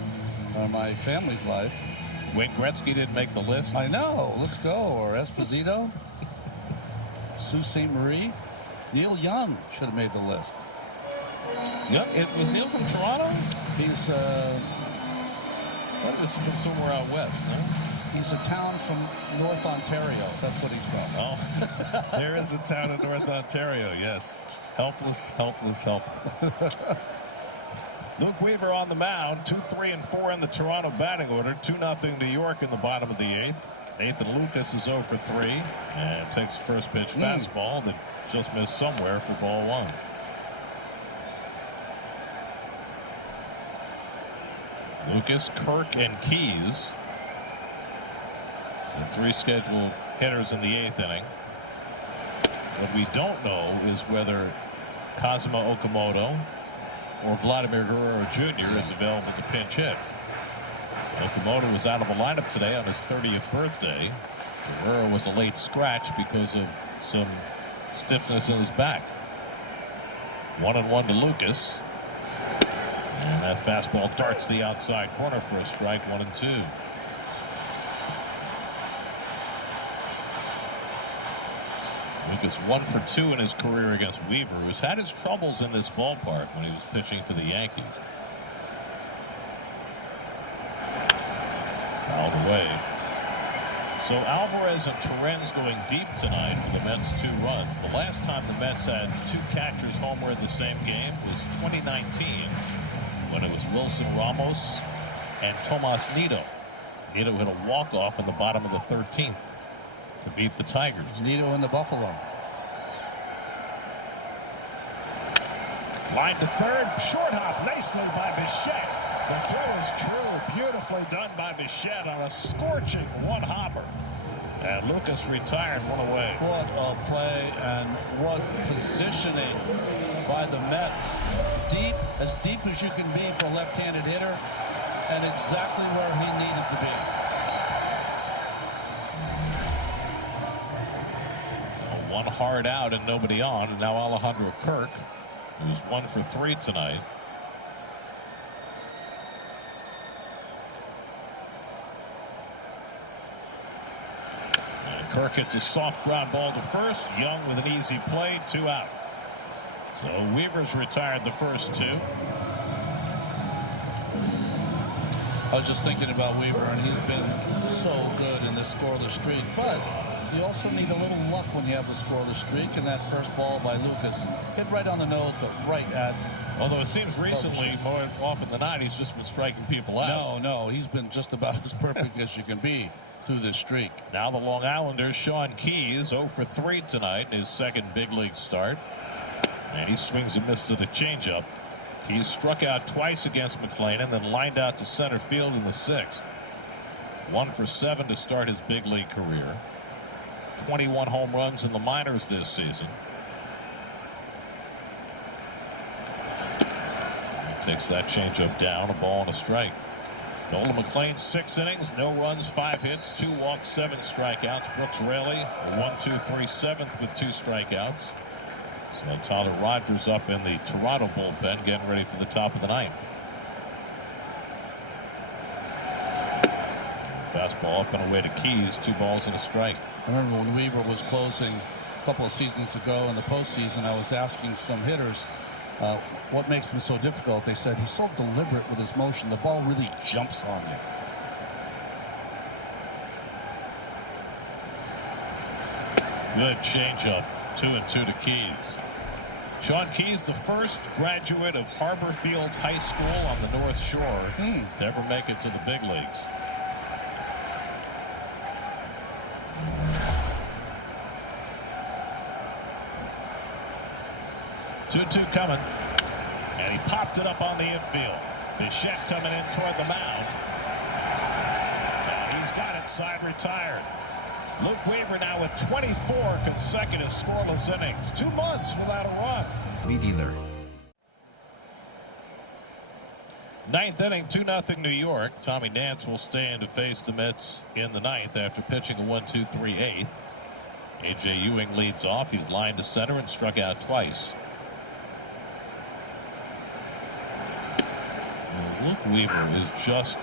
Or my family's life. Wayne Gretzky didn't make the list. I know. Let's go. Or Esposito. Sault Ste. Marie. Neil Young should have made the list. Yeah, was Neil from Toronto? He's That was from somewhere out west, no? He's a town from North Ontario. That's what he's from. Oh, there is a town in North Ontario, yes. Helpless. Luke Weaver on the mound, 2, 3, and 4 in the Toronto batting order. 2-0 New York in the bottom of the 8th. Nathan Lucas is 0 for 3 and takes first pitch fastball that just missed somewhere for ball 1. Lucas, Kirk, and Keys, the 3 scheduled hitters in the 8th inning. What we don't know is whether Kazuma Okamoto or Vladimir Guerrero Jr. is available to pinch hit. Okamoto was out of the lineup today on his 30th birthday. Guerrero was a late scratch because of some stiffness in his back. 1-1 to Lucas. And that fastball darts the outside corner for a strike. 1-2. Lucas 1 for 2 in his career against Weaver, who's had his troubles in this ballpark when he was pitching for the Yankees. Fouled away. So Alvarez and Torrens going deep tonight for the Mets' 2 runs. The last time the Mets had 2 catchers homer in the same game was 2019, when it was Wilson Ramos and Tomas Nido. Nido hit a walk-off in the bottom of the 13th to beat the Tigers. Nido in the Buffalo. Line to third, short hop nicely by Bichette. The throw is true, beautifully done by Bichette on a scorching 1-hopper. And Lucas retired 1 away. What a play and what positioning by the Mets. Deep, as deep as you can be for a left-handed hitter, and exactly where he needed to be. One hard out and nobody on, and now Alejandro Kirk, who's 1 for 3 tonight. And Kirk hits a soft ground ball to first. Young with an easy play, 2 out. So Weaver's retired the first 2. I was just thinking about Weaver, and he's been so good in this scoreless streak. But you also need a little luck when you have a scoreless streak, and that first ball by Lucas hit right on the nose, but right at. Although it seems recently, more often than not, he's just been striking people out. No, he's been just about as perfect as you can be through this streak. Now the Long Islanders, Sean Keys, 0 for 3 tonight in his second big league start. And he swings and misses at a changeup. He struck out twice against McLean and then lined out to center field in the 6th. 1 for 7 to start his big league career. 21 home runs in the minors this season. He takes that changeup down, a ball and a strike. Nolan McLean, 6 innings, no runs, 5 hits, 2 walks, 7 strikeouts. Brooks Raley, 1-2-3 7th with 2 strikeouts. So Tyler Rogers up in the Toronto bullpen, getting ready for the top of the 9th. Fastball up and away to Keys, 2 balls and a strike. I remember when Weaver was closing a couple of seasons ago in the postseason, I was asking some hitters what makes him so difficult. They said he's so deliberate with his motion. The ball really jumps on you. Good changeup. 2-2 to Keys. Sean Keys, the first graduate of Harbor Fields High School on the North Shore to ever make it to the big leagues. Two coming, and he popped it up on the infield. Bichette coming in toward the mound. And he's got it, side retired. Luke Weaver now with 24 consecutive scoreless innings. 2 months without a run. Meat dealer. 9th inning, 2-0 New York. Tommy Nance will stay in to face the Mets in the 9th after pitching a 1-2-3 8th. A.J. Ewing leads off. He's lined to center and struck out twice. Luke Weaver is just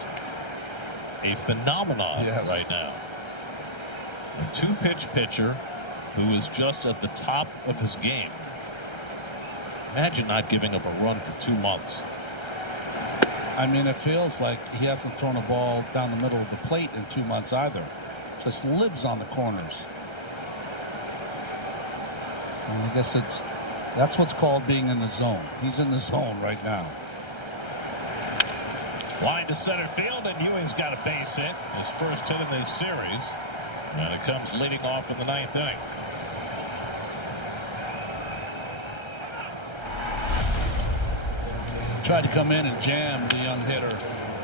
a phenomenon right now. A 2-pitch pitcher who is just at the top of his game. Imagine not giving up a run for 2 months. I mean, it feels like he hasn't thrown a ball down the middle of the plate in 2 months either. Just lives on the corners. And I guess that's what's called being in the zone. He's in the zone right now. Line to center field, and Ewing's got a base hit. His first hit in this series. And it comes leading off in the 9th inning. Tried to come in and jam the young hitter,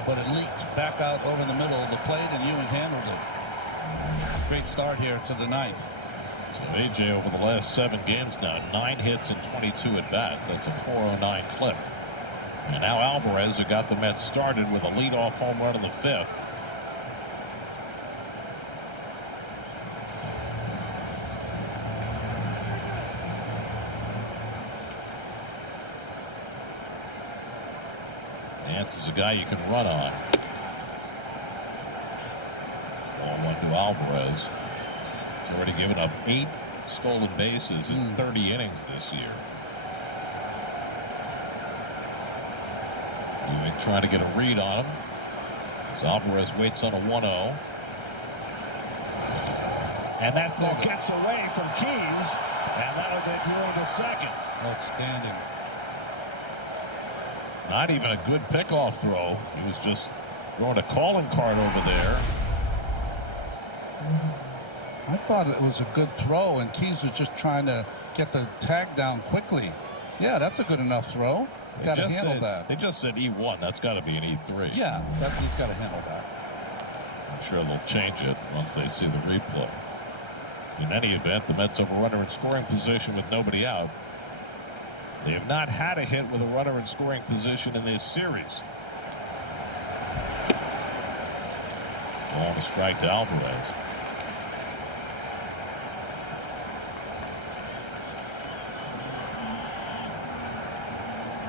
but it leaked back out over the middle of the plate, and Ewing handled it. Great start here to the 9th. So A.J. over the last 7 games now, 9 hits and 22 at-bats. That's a .409 clip. And now Alvarez, who got the Mets started with a leadoff home run in the 5th. Nance is a guy you can run on. Ball one to Alvarez. He's already given up 8 stolen bases in 30 innings this year. Ewing trying to get a read on him as Alvarez waits on a 1-0. And that ball gets away from Keys, and that'll get Ewing to second. Outstanding. Not even a good pickoff throw. He was just throwing a calling card over there. I thought it was a good throw, and Keys was just trying to get the tag down quickly. Yeah, that's a good enough throw. Got to handle that. They just said E1. That's got to be an E3. Yeah, he's got to handle that. I'm sure they'll change it once they see the replay. In any event, the Mets have a runner in scoring position with nobody out. They have not had a hit with a runner in scoring position in this series. Long strike to Alvarez.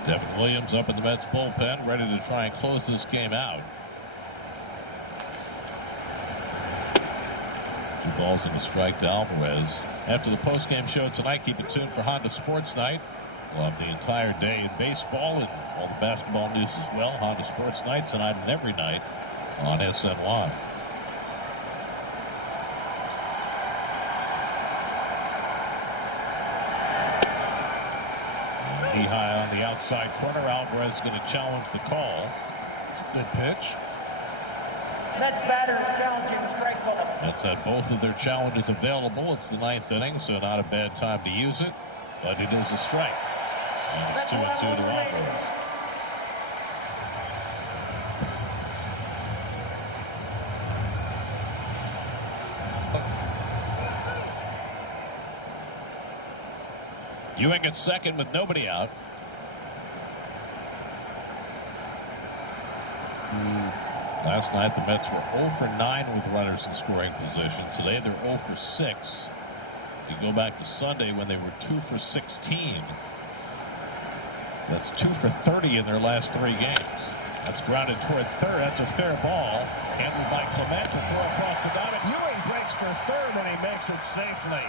Devin Williams up in the Mets bullpen, ready to try and close this game out. 2 balls and a strike to Alvarez. After the postgame show tonight, keep it tuned for Honda Sports Night. We'll have the entire day in baseball and all the basketball news as well. Honda Sports Night tonight and every night on SNY. High on the outside corner. Alvarez going to challenge the call. It's a good pitch. Mets batter is challenging the strike ball. Mets had both of their challenges available. It's the 9th inning, so not a bad time to use it, but it is a strike. And it's 2-2 to Alvarez. Ewing at second with nobody out. Last night, the Mets were 0 for 9 with runners in scoring position. Today, they're 0 for 6. You go back to Sunday when they were 2 for 16. So that's 2 for 30 in their last 3 games. That's grounded toward third. That's a fair ball. Handled by Clement to throw across the diamond. Ewing breaks for third, and he makes it safely.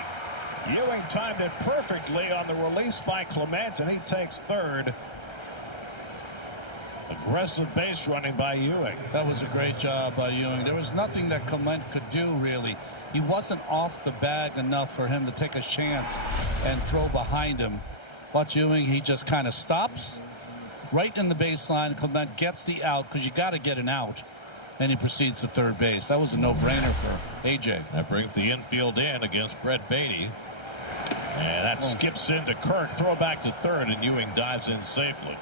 Ewing timed it perfectly on the release by Clement, and he takes third. Aggressive base running by Ewing. That was a great job by Ewing. There was nothing that Clement could do, really. He wasn't off the bag enough for him to take a chance and throw behind him. Watch Ewing, he just kind of stops right in the baseline. Clement gets the out, because you got to get an out, and he proceeds to third base. That was a no-brainer for A.J. That brings the infield in against Brett Beatty. And that skips into Kirk. Throw back to third, and Ewing dives in safely.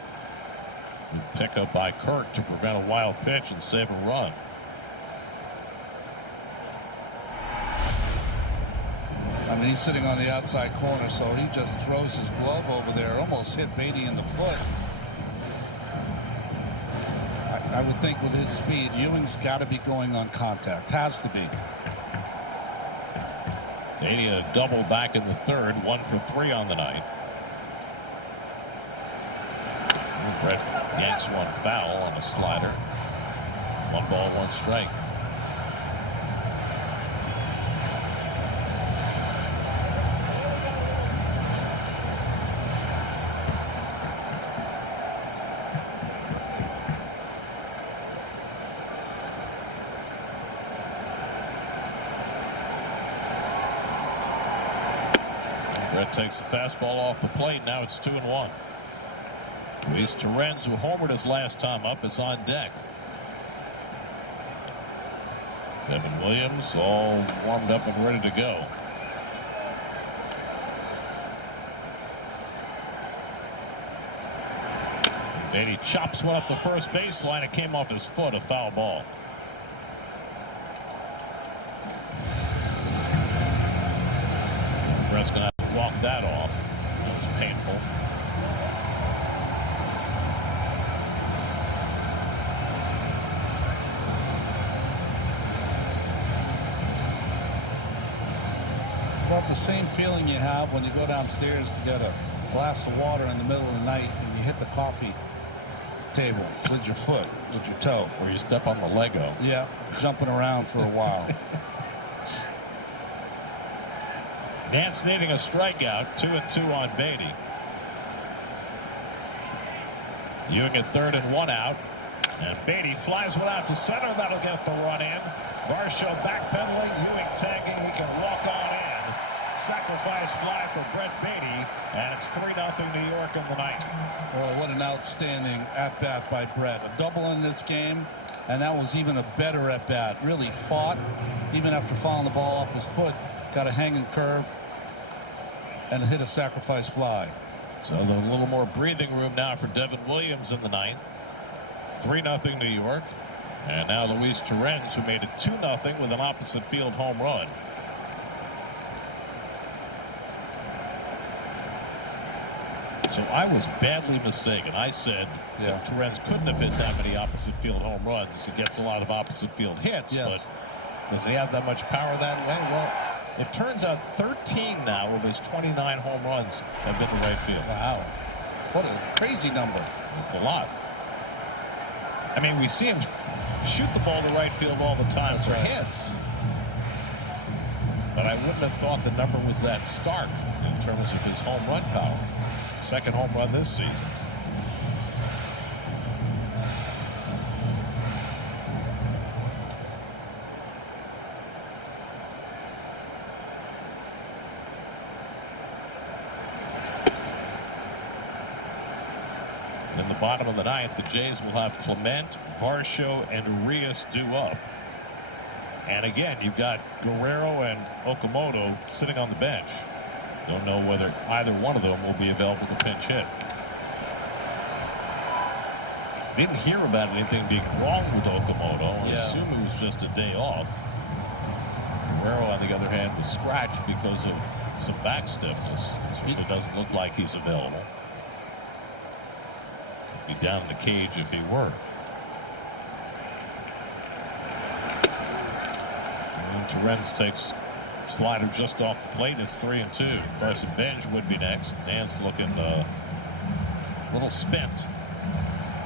Good pickup by Kirk to prevent a wild pitch and save a run. I mean, he's sitting on the outside corner, so he just throws his glove over there. Almost hit Beatty in the foot. I would think with his speed, Ewing's got to be going on contact. Has to be. Beatty a double back in the third. 1 for 3 on the night. Brett yanks one foul on a slider. 1 ball, 1 strike. Brett takes the fastball off the plate. Now it's 2-1. Luis Torrens, who homered his last time up, is on deck. Devin Williams all warmed up and ready to go. Beatty chops one up the first baseline. It came off his foot, a foul ball. Brett's going to have to walk that off. That was painful. It's about the same feeling you have when you go downstairs to get a glass of water in the middle of the night and you hit the coffee table with your foot, with your toe. Or you step on the Lego. Yeah, jumping around for a while. Nance needing a strikeout. 2-2 on Beatty. Ewing at third and 1 out. And Beatty flies one out to center. That'll get the run in. Varsho backpedaling. Ewing tagging. He can walk on in. Sacrifice fly for Brett Beatty. And it's 3-0 New York in the ninth. Boy, what an outstanding at-bat by Brett. A double in this game. And that was even a better at-bat. Really fought. Even after fouling the ball off his foot. Got a hanging curve. And hit a sacrifice fly. So a little more breathing room now for Devin Williams in the ninth. 3-0 New York. And now Luis Torrens, who made it 2-0 with an opposite field home run. So I was badly mistaken. I said that Torrens couldn't have hit that many opposite field home runs. He gets a lot of opposite field hits, but does he have that much power that way? Well, it turns out 13 now of his 29 home runs have been to right field. Wow. What a crazy number. It's a lot. I mean, we see him shoot the ball to right field all the time for hits. But I wouldn't have thought the number was that stark in terms of his home run power. Second home run this season. In the bottom of the ninth, the Jays will have Clement, Varsho, and Urias due up. And again, you've got Guerrero and Okamoto sitting on the bench. Don't know whether either one of them will be available to pinch hit. Didn't hear about anything being wrong with Okamoto. I assume it was just a day off. Guerrero, on the other hand, was scratched because of some back stiffness. It doesn't look like he's available. Be down in the cage if he were. Torrens takes slider just off the plate. It's 3-2. Carson Benj would be next. Nance looking a little spent.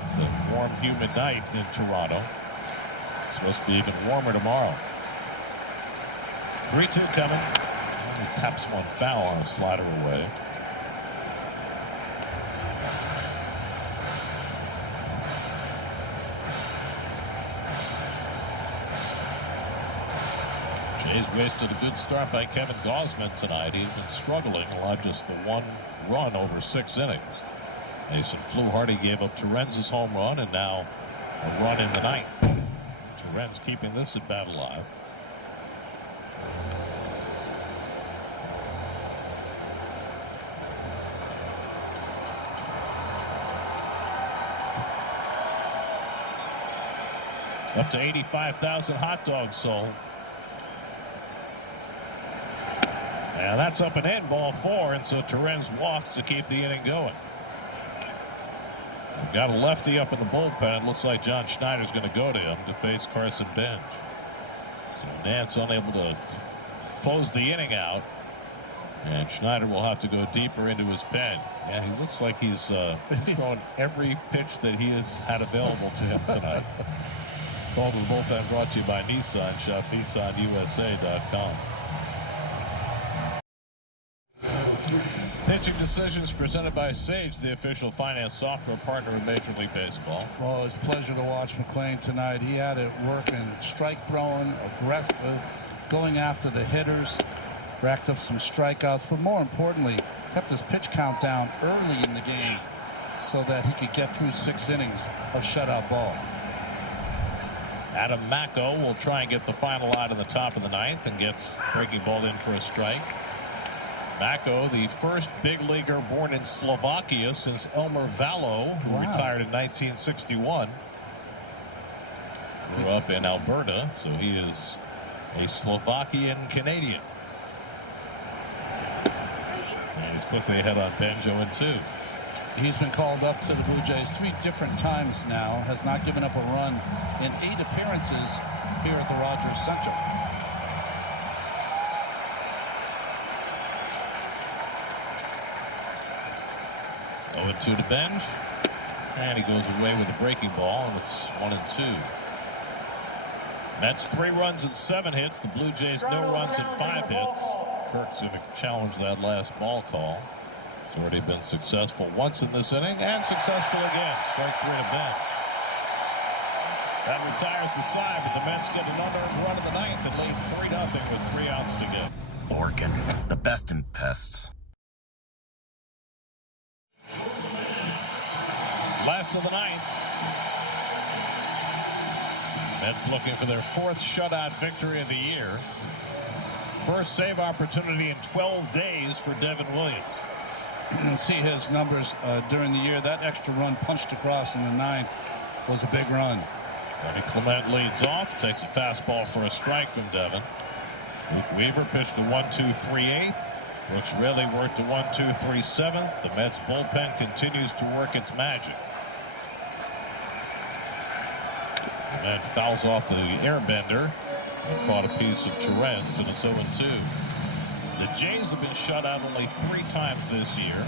It's a warm, humid night in Toronto. It's supposed to be even warmer tomorrow. 3-2 coming. He taps one foul on a slider away. Jays wasted a good start by Kevin Gausman tonight. He's been struggling, allowed just the one run over 6 innings. Mason Fluharty gave up Torrens' home run, and now a run in the ninth. Torrens keeping this at bat alive. Up to 85,000 hot dogs sold. And that's up and in, ball 4, and so Torrens walks to keep the inning going. We've got a lefty up in the bullpen. Looks like John Schneider's going to go to him to face Carson Benj. So Nance unable to close the inning out, and Schneider will have to go deeper into his pen. Yeah, he looks like he's thrown every pitch that he has had available to him tonight. Call to the bullpen brought to you by Nissan. Shop NissanUSA.com. Pitching decisions presented by Sage, the official finance software partner of Major League Baseball. Well, it's a pleasure to watch McLean tonight. He had it working, strike throwing, aggressive, going after the hitters, racked up some strikeouts, but more importantly, kept his pitch count down early in the game so that he could get through 6 innings of shutout ball. Adam Macko will try and get the final out in the top of the 9th and gets breaking ball in for a strike. Macko, the first big leaguer born in Slovakia since Elmer Vallow, who retired in 1961. Grew up in Alberta, so he is a Slovakian Canadian. And he's quickly ahead on Benjo in 2. He's been called up to the Blue Jays 3 different times now, has not given up a run in 8 appearances here at the Rogers Center. 0-2 to Benj, and he goes away with a breaking ball, and it's 1-2. Mets 3 runs and 7 hits. The Blue Jays no runs and 5 hits. Kirk's going to challenge that last ball call. He's already been successful once in this inning and successful again. Strike 3 to Benj. That retires the side, but the Mets get another run in the 9th and lead 3-0 with 3 outs to go. Orkin, the best in pests. Last of the 9th. Mets looking for their 4th shutout victory of the year. First save opportunity in 12 days for Devin Williams. You see his numbers during the year. That extra run punched across in the 9th was a big run. Bobby Clement leads off, takes a fastball for a strike from Devin. Luke Weaver pitched a 1-2-3/8. Brooks really worked a 1-2-3/7. The Mets bullpen continues to work its magic. And then fouls off the airbender and caught a piece of Torrens, and it's 0-2. The Jays have been shut out only 3 times this year.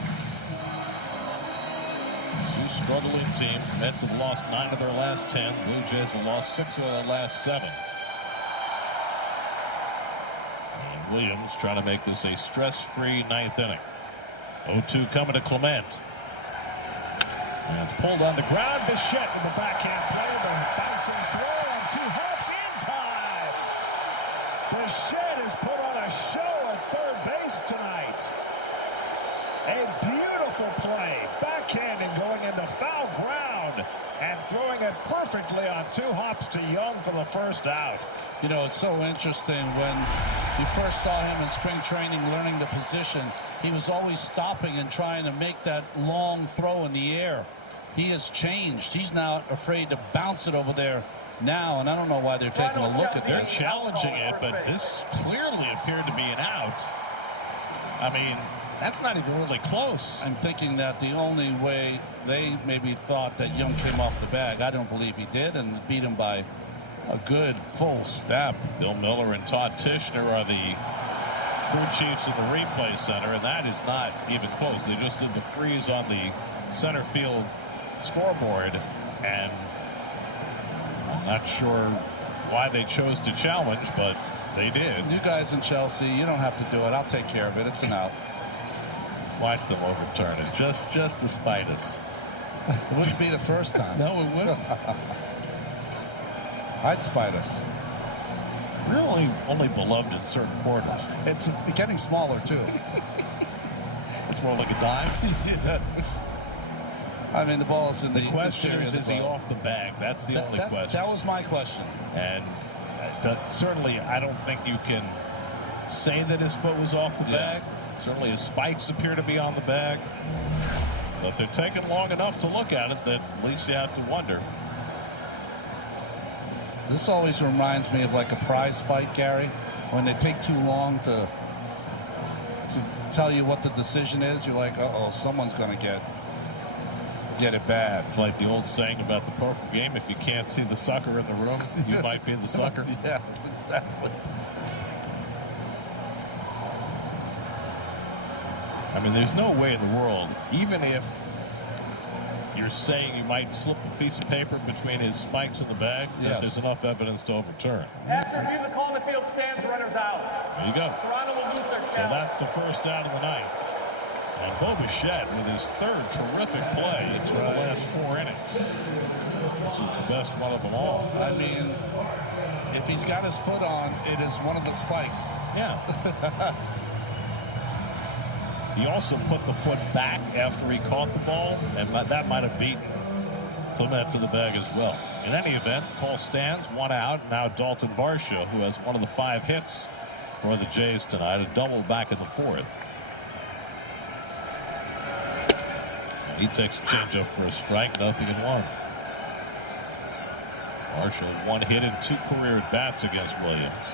2 struggling teams. The Mets have lost 9 of their last 10. Blue Jays have lost 6 of their last 7. And Williams trying to make this a stress-free 9th inning. 0-2 coming to Clement. And it's pulled on the ground. Bichette with the backhand play. The bouncing throw on 2 hops in time. Bichette has put on a show at third base tonight. A beautiful play. Backhanding going into foul ground and throwing it perfectly on 2 hops to Young for the first out. You know, it's so interesting. When you first saw him in spring training learning the position, he was always stopping and trying to make that long throw in the air. He has changed. He's now afraid to bounce it over there now, and I don't know why they're taking a look at They're this. challenging it, but this clearly appeared to be an out. I mean, that's not even really close. I'm thinking that the only way they maybe thought that Young came off the bag, I don't believe he did, and beat him by A good full step. Bill Miller and Todd Tishner are the crew chiefs in the replay center, and that is not even close. They just did the freeze on the center field scoreboard, and I'm not sure why they chose to challenge, but they did. You guys in Chelsea, you don't have to do it. I'll take care of it. It's an out. Watch them overturn it, just to spite us. It wouldn't be the first time. No, it wouldn't. I'd spite us. We're only beloved in certain quarters. It's getting smaller, too. It's more like a dime. I mean, the ball's in the question is he off the bag? That's the only question. That was my question. And certainly, I don't think you can say that his foot was off the bag. Certainly, his spikes appear to be on the bag. But they're taking long enough to look at it that at least you have to wonder. This always reminds me of like a prize fight, Gary, when they take too long to tell you what the decision is. You're like, uh-oh, someone's going to get it bad. It's like the old saying about the poker game: if you can't see the sucker in the room, you might be the sucker. Yeah, that's exactly. I mean, there's no way in the world, even if you're saying you might slip a piece of paper between his spikes in the bag, that there's enough evidence to overturn. After review, the call in the field stands, runners out. There you go. Toronto will lose their So that's the first out of the ninth. And Bo Bichette with his third terrific play through the last 4 innings. This is the best one of them all. I mean, if he's got his foot on, it is one of the spikes. Yeah. He also put the foot back after he caught the ball, and that might have beaten Clement to the bag as well. In any event, call stands, 1 out. Now Dalton Varsho, who has one of the 5 hits for the Jays tonight, a double back in the 4th. He takes a changeup for a strike, 0-1. Varsho 1 hit in 2 career at-bats against Williams.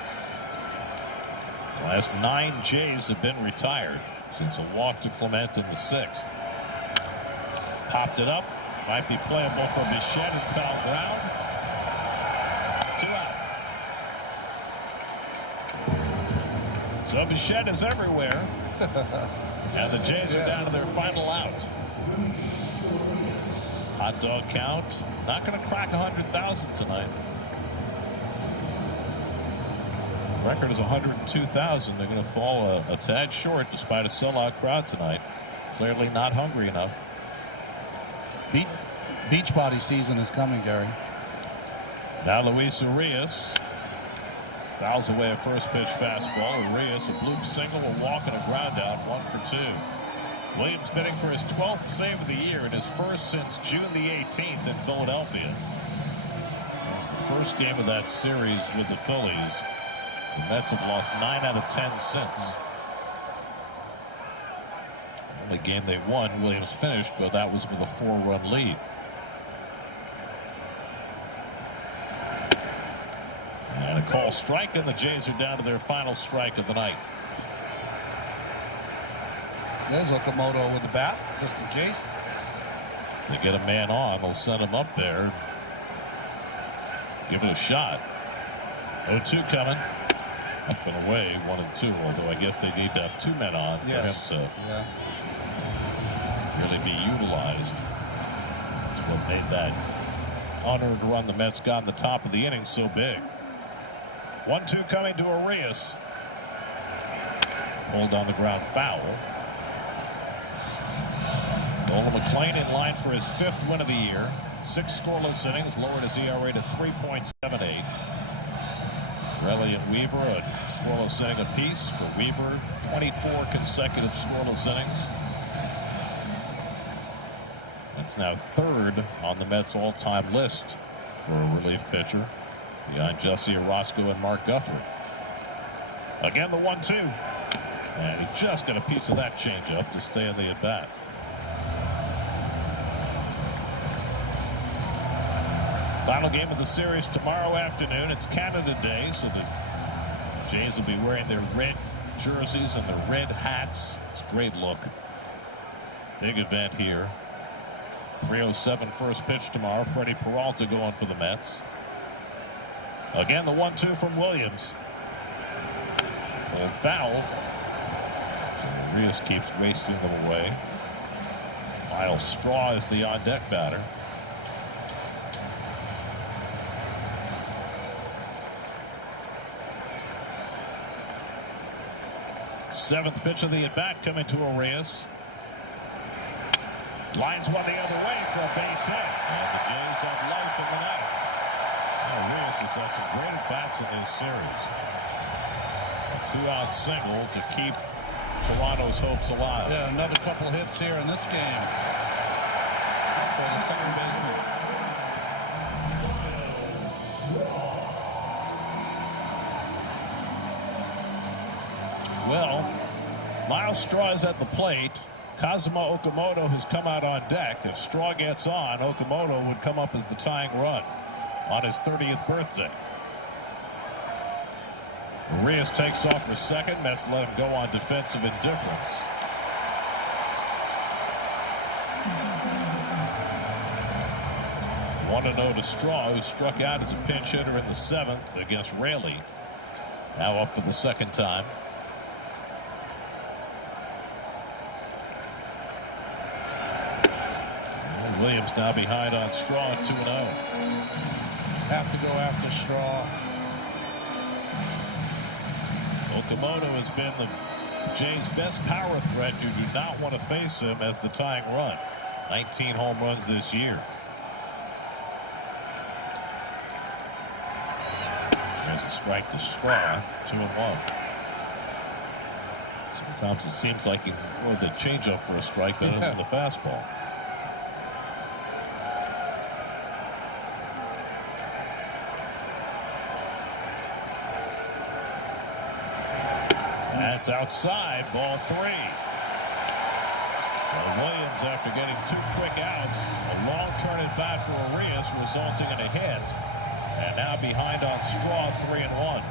The last 9 Jays have been retired since a walk to Clement in the 6th. Popped it up. Might be playable for Bichette in foul ground. 2 out. So Bichette is everywhere. And the Jays are down to their final out. Hot dog count. Not going to crack 100,000 tonight. Record is 102,000. They're going to fall a tad short despite a sellout crowd tonight. Clearly not hungry enough. Beach body season is coming, Gary. Now Luis Urias fouls away a first pitch fastball. Urias a bloop single, a walk, and a ground out, 1 for 2. Williams bidding for his 12th save of the year and his first since June the 18th in Philadelphia. The first game of that series with the Phillies. The Mets have lost 9 out of 10 since. The only game they won, Williams finished, but that was with a 4-run lead. And a call strike, and the Jays are down to their final strike of the night. There's Okamoto with the bat, just a chase. They get a man on, they'll send him up there. Give it a shot. 0-2 coming. Up and away, 1-2, although I guess they need to have 2 men on for him to really be utilized. That's what made that unearned run the Mets got in the top of the inning so big. 1-2 coming to Urias. Pulled on the ground, foul. Nolan McLean in line for his 5th win of the year. 6 scoreless innings, lowered his ERA to 3.78. Relly and Weaver a scoreless inning apiece. For Weaver, 24 consecutive scoreless innings. That's now 3rd on the Mets all-time list for a relief pitcher, behind Jesse Orosco and Mark Guthrie. Again, the 1-2. And he just got a piece of that changeup to stay in the at-bat. Final game of the series tomorrow afternoon. It's Canada Day, so the Jays will be wearing their red jerseys and their red hats. It's a great look. Big event here. 3:07 first pitch tomorrow. Freddie Peralta going for the Mets. Again, the 1-2 from Williams. Old foul. So Rios keeps racing them away. Miles Straw is the on-deck batter. Seventh pitch of the at-bat coming to Arias. Lines one the other way for a base hit. And the Jays have life in the ninth. Arias has had some great at-bats in this series. A two-out single to keep Toronto's hopes alive. Yeah, another couple hits here in this game for the second baseman. Well, Miles Straw is at the plate. Kazuma Okamoto has come out on deck. If Straw gets on, Okamoto would come up as the tying run on his 30th birthday. Arias takes off for second. Mets let him go on defensive indifference. One to 0 to Straw, who struck out as a pinch hitter in the seventh against Raley. Now up for the second time. Williams now behind on Straw at 2-0. Have to go after Straw. Okamoto has been the Jays' best power threat. You do not want to face him as the tying run. 19 home runs this year. There's a strike to Straw. 2-1. Sometimes it seems like you can throw the changeup for a strike better than the fastball. That's outside, ball 3. So Williams, after getting 2 quick outs, a long turn at bat for Arias, resulting in a hit. And now behind on Straw, 3-1.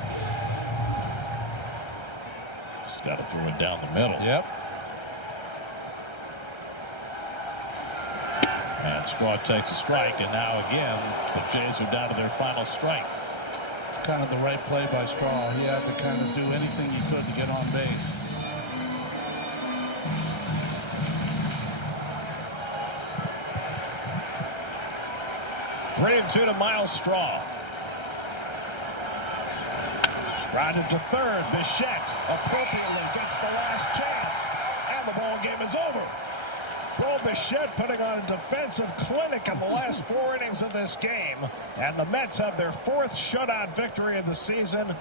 Just got to throw it down the middle. Yep. And Straw takes a strike, and now again, the Jays are down to their final strike. It's kind of the right play by Straw. He had to kind of do anything he could to get on base. Three and 2 to Miles Straw. Grounded to third. Bichette appropriately gets the last chance, and the ball game is over. Bo Bichette putting on a defensive clinic in the last 4 innings of this game, and the Mets have their 4th shutout victory of the season.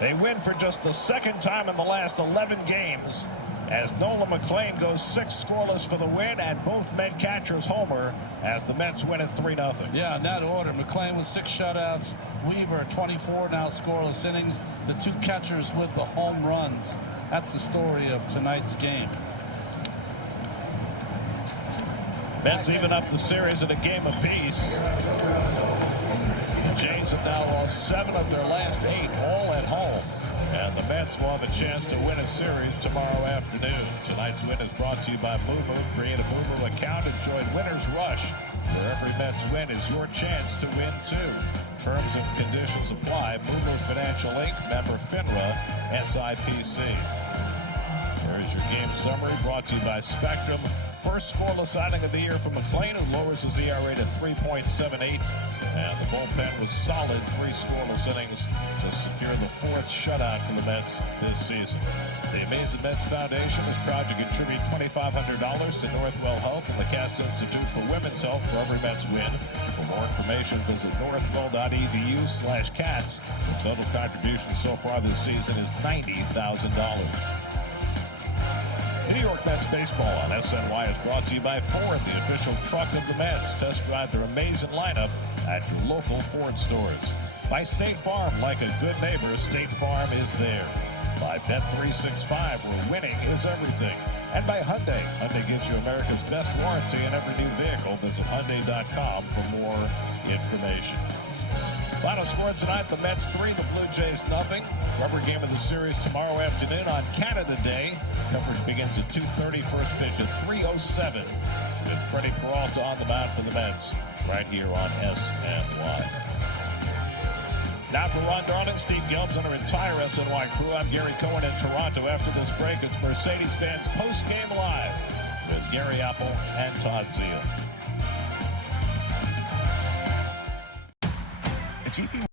They win for just the 2nd time in the last 11 games, as Nolan McLean goes 6 scoreless for the win, and both Met catchers homer as the Mets win at 3-0. Yeah, in that order. McLean with 6 shutouts. Weaver 24 now scoreless innings. The 2 catchers with the home runs. That's the story of tonight's game. Mets even up the series at a game apiece. The Jays have now lost 7 of their last 8, all at home. And the Mets will have a chance to win a series tomorrow afternoon. Tonight's win is brought to you by Moomoo. Create a Moomoo account and join Winner's Rush, where every Mets win is your chance to win too. Terms and conditions apply. Moomoo Financial Inc., member FINRA, SIPC. There's your game summary brought to you by Spectrum. First scoreless outing of the year for McLean, who lowers his ERA to 3.78. And the bullpen was solid, 3 scoreless innings to secure the 4th shutout for the Mets this season. The Amazing Mets Foundation is proud to contribute $2,500 to Northwell Health and the Cast Institute for Women's Health for every Mets win. For more information, visit northwell.edu/cats. The total contribution so far this season is $90,000. New York Mets baseball on SNY is brought to you by Ford, the official truck of the Mets. Test drive their amazing lineup at your local Ford stores. By State Farm, like a good neighbor, State Farm is there. By Bet365, where winning is everything. And by Hyundai. Hyundai gives you America's best warranty in every new vehicle. Visit Hyundai.com for more information. Final score tonight, the Mets 3, the Blue Jays nothing. Rubber game of the series tomorrow afternoon on Canada Day. Coverage begins at 2:30, first pitch at 3:07. With Freddie Peralta on the mound for the Mets right here on SNY. Now for Ron Darling, Steve Gelbs, and our entire SNY crew, I'm Gary Cohen in Toronto. After this break, it's Mercedes-Benz Post-Game Live with Gary Apple and Todd Zeal. The GP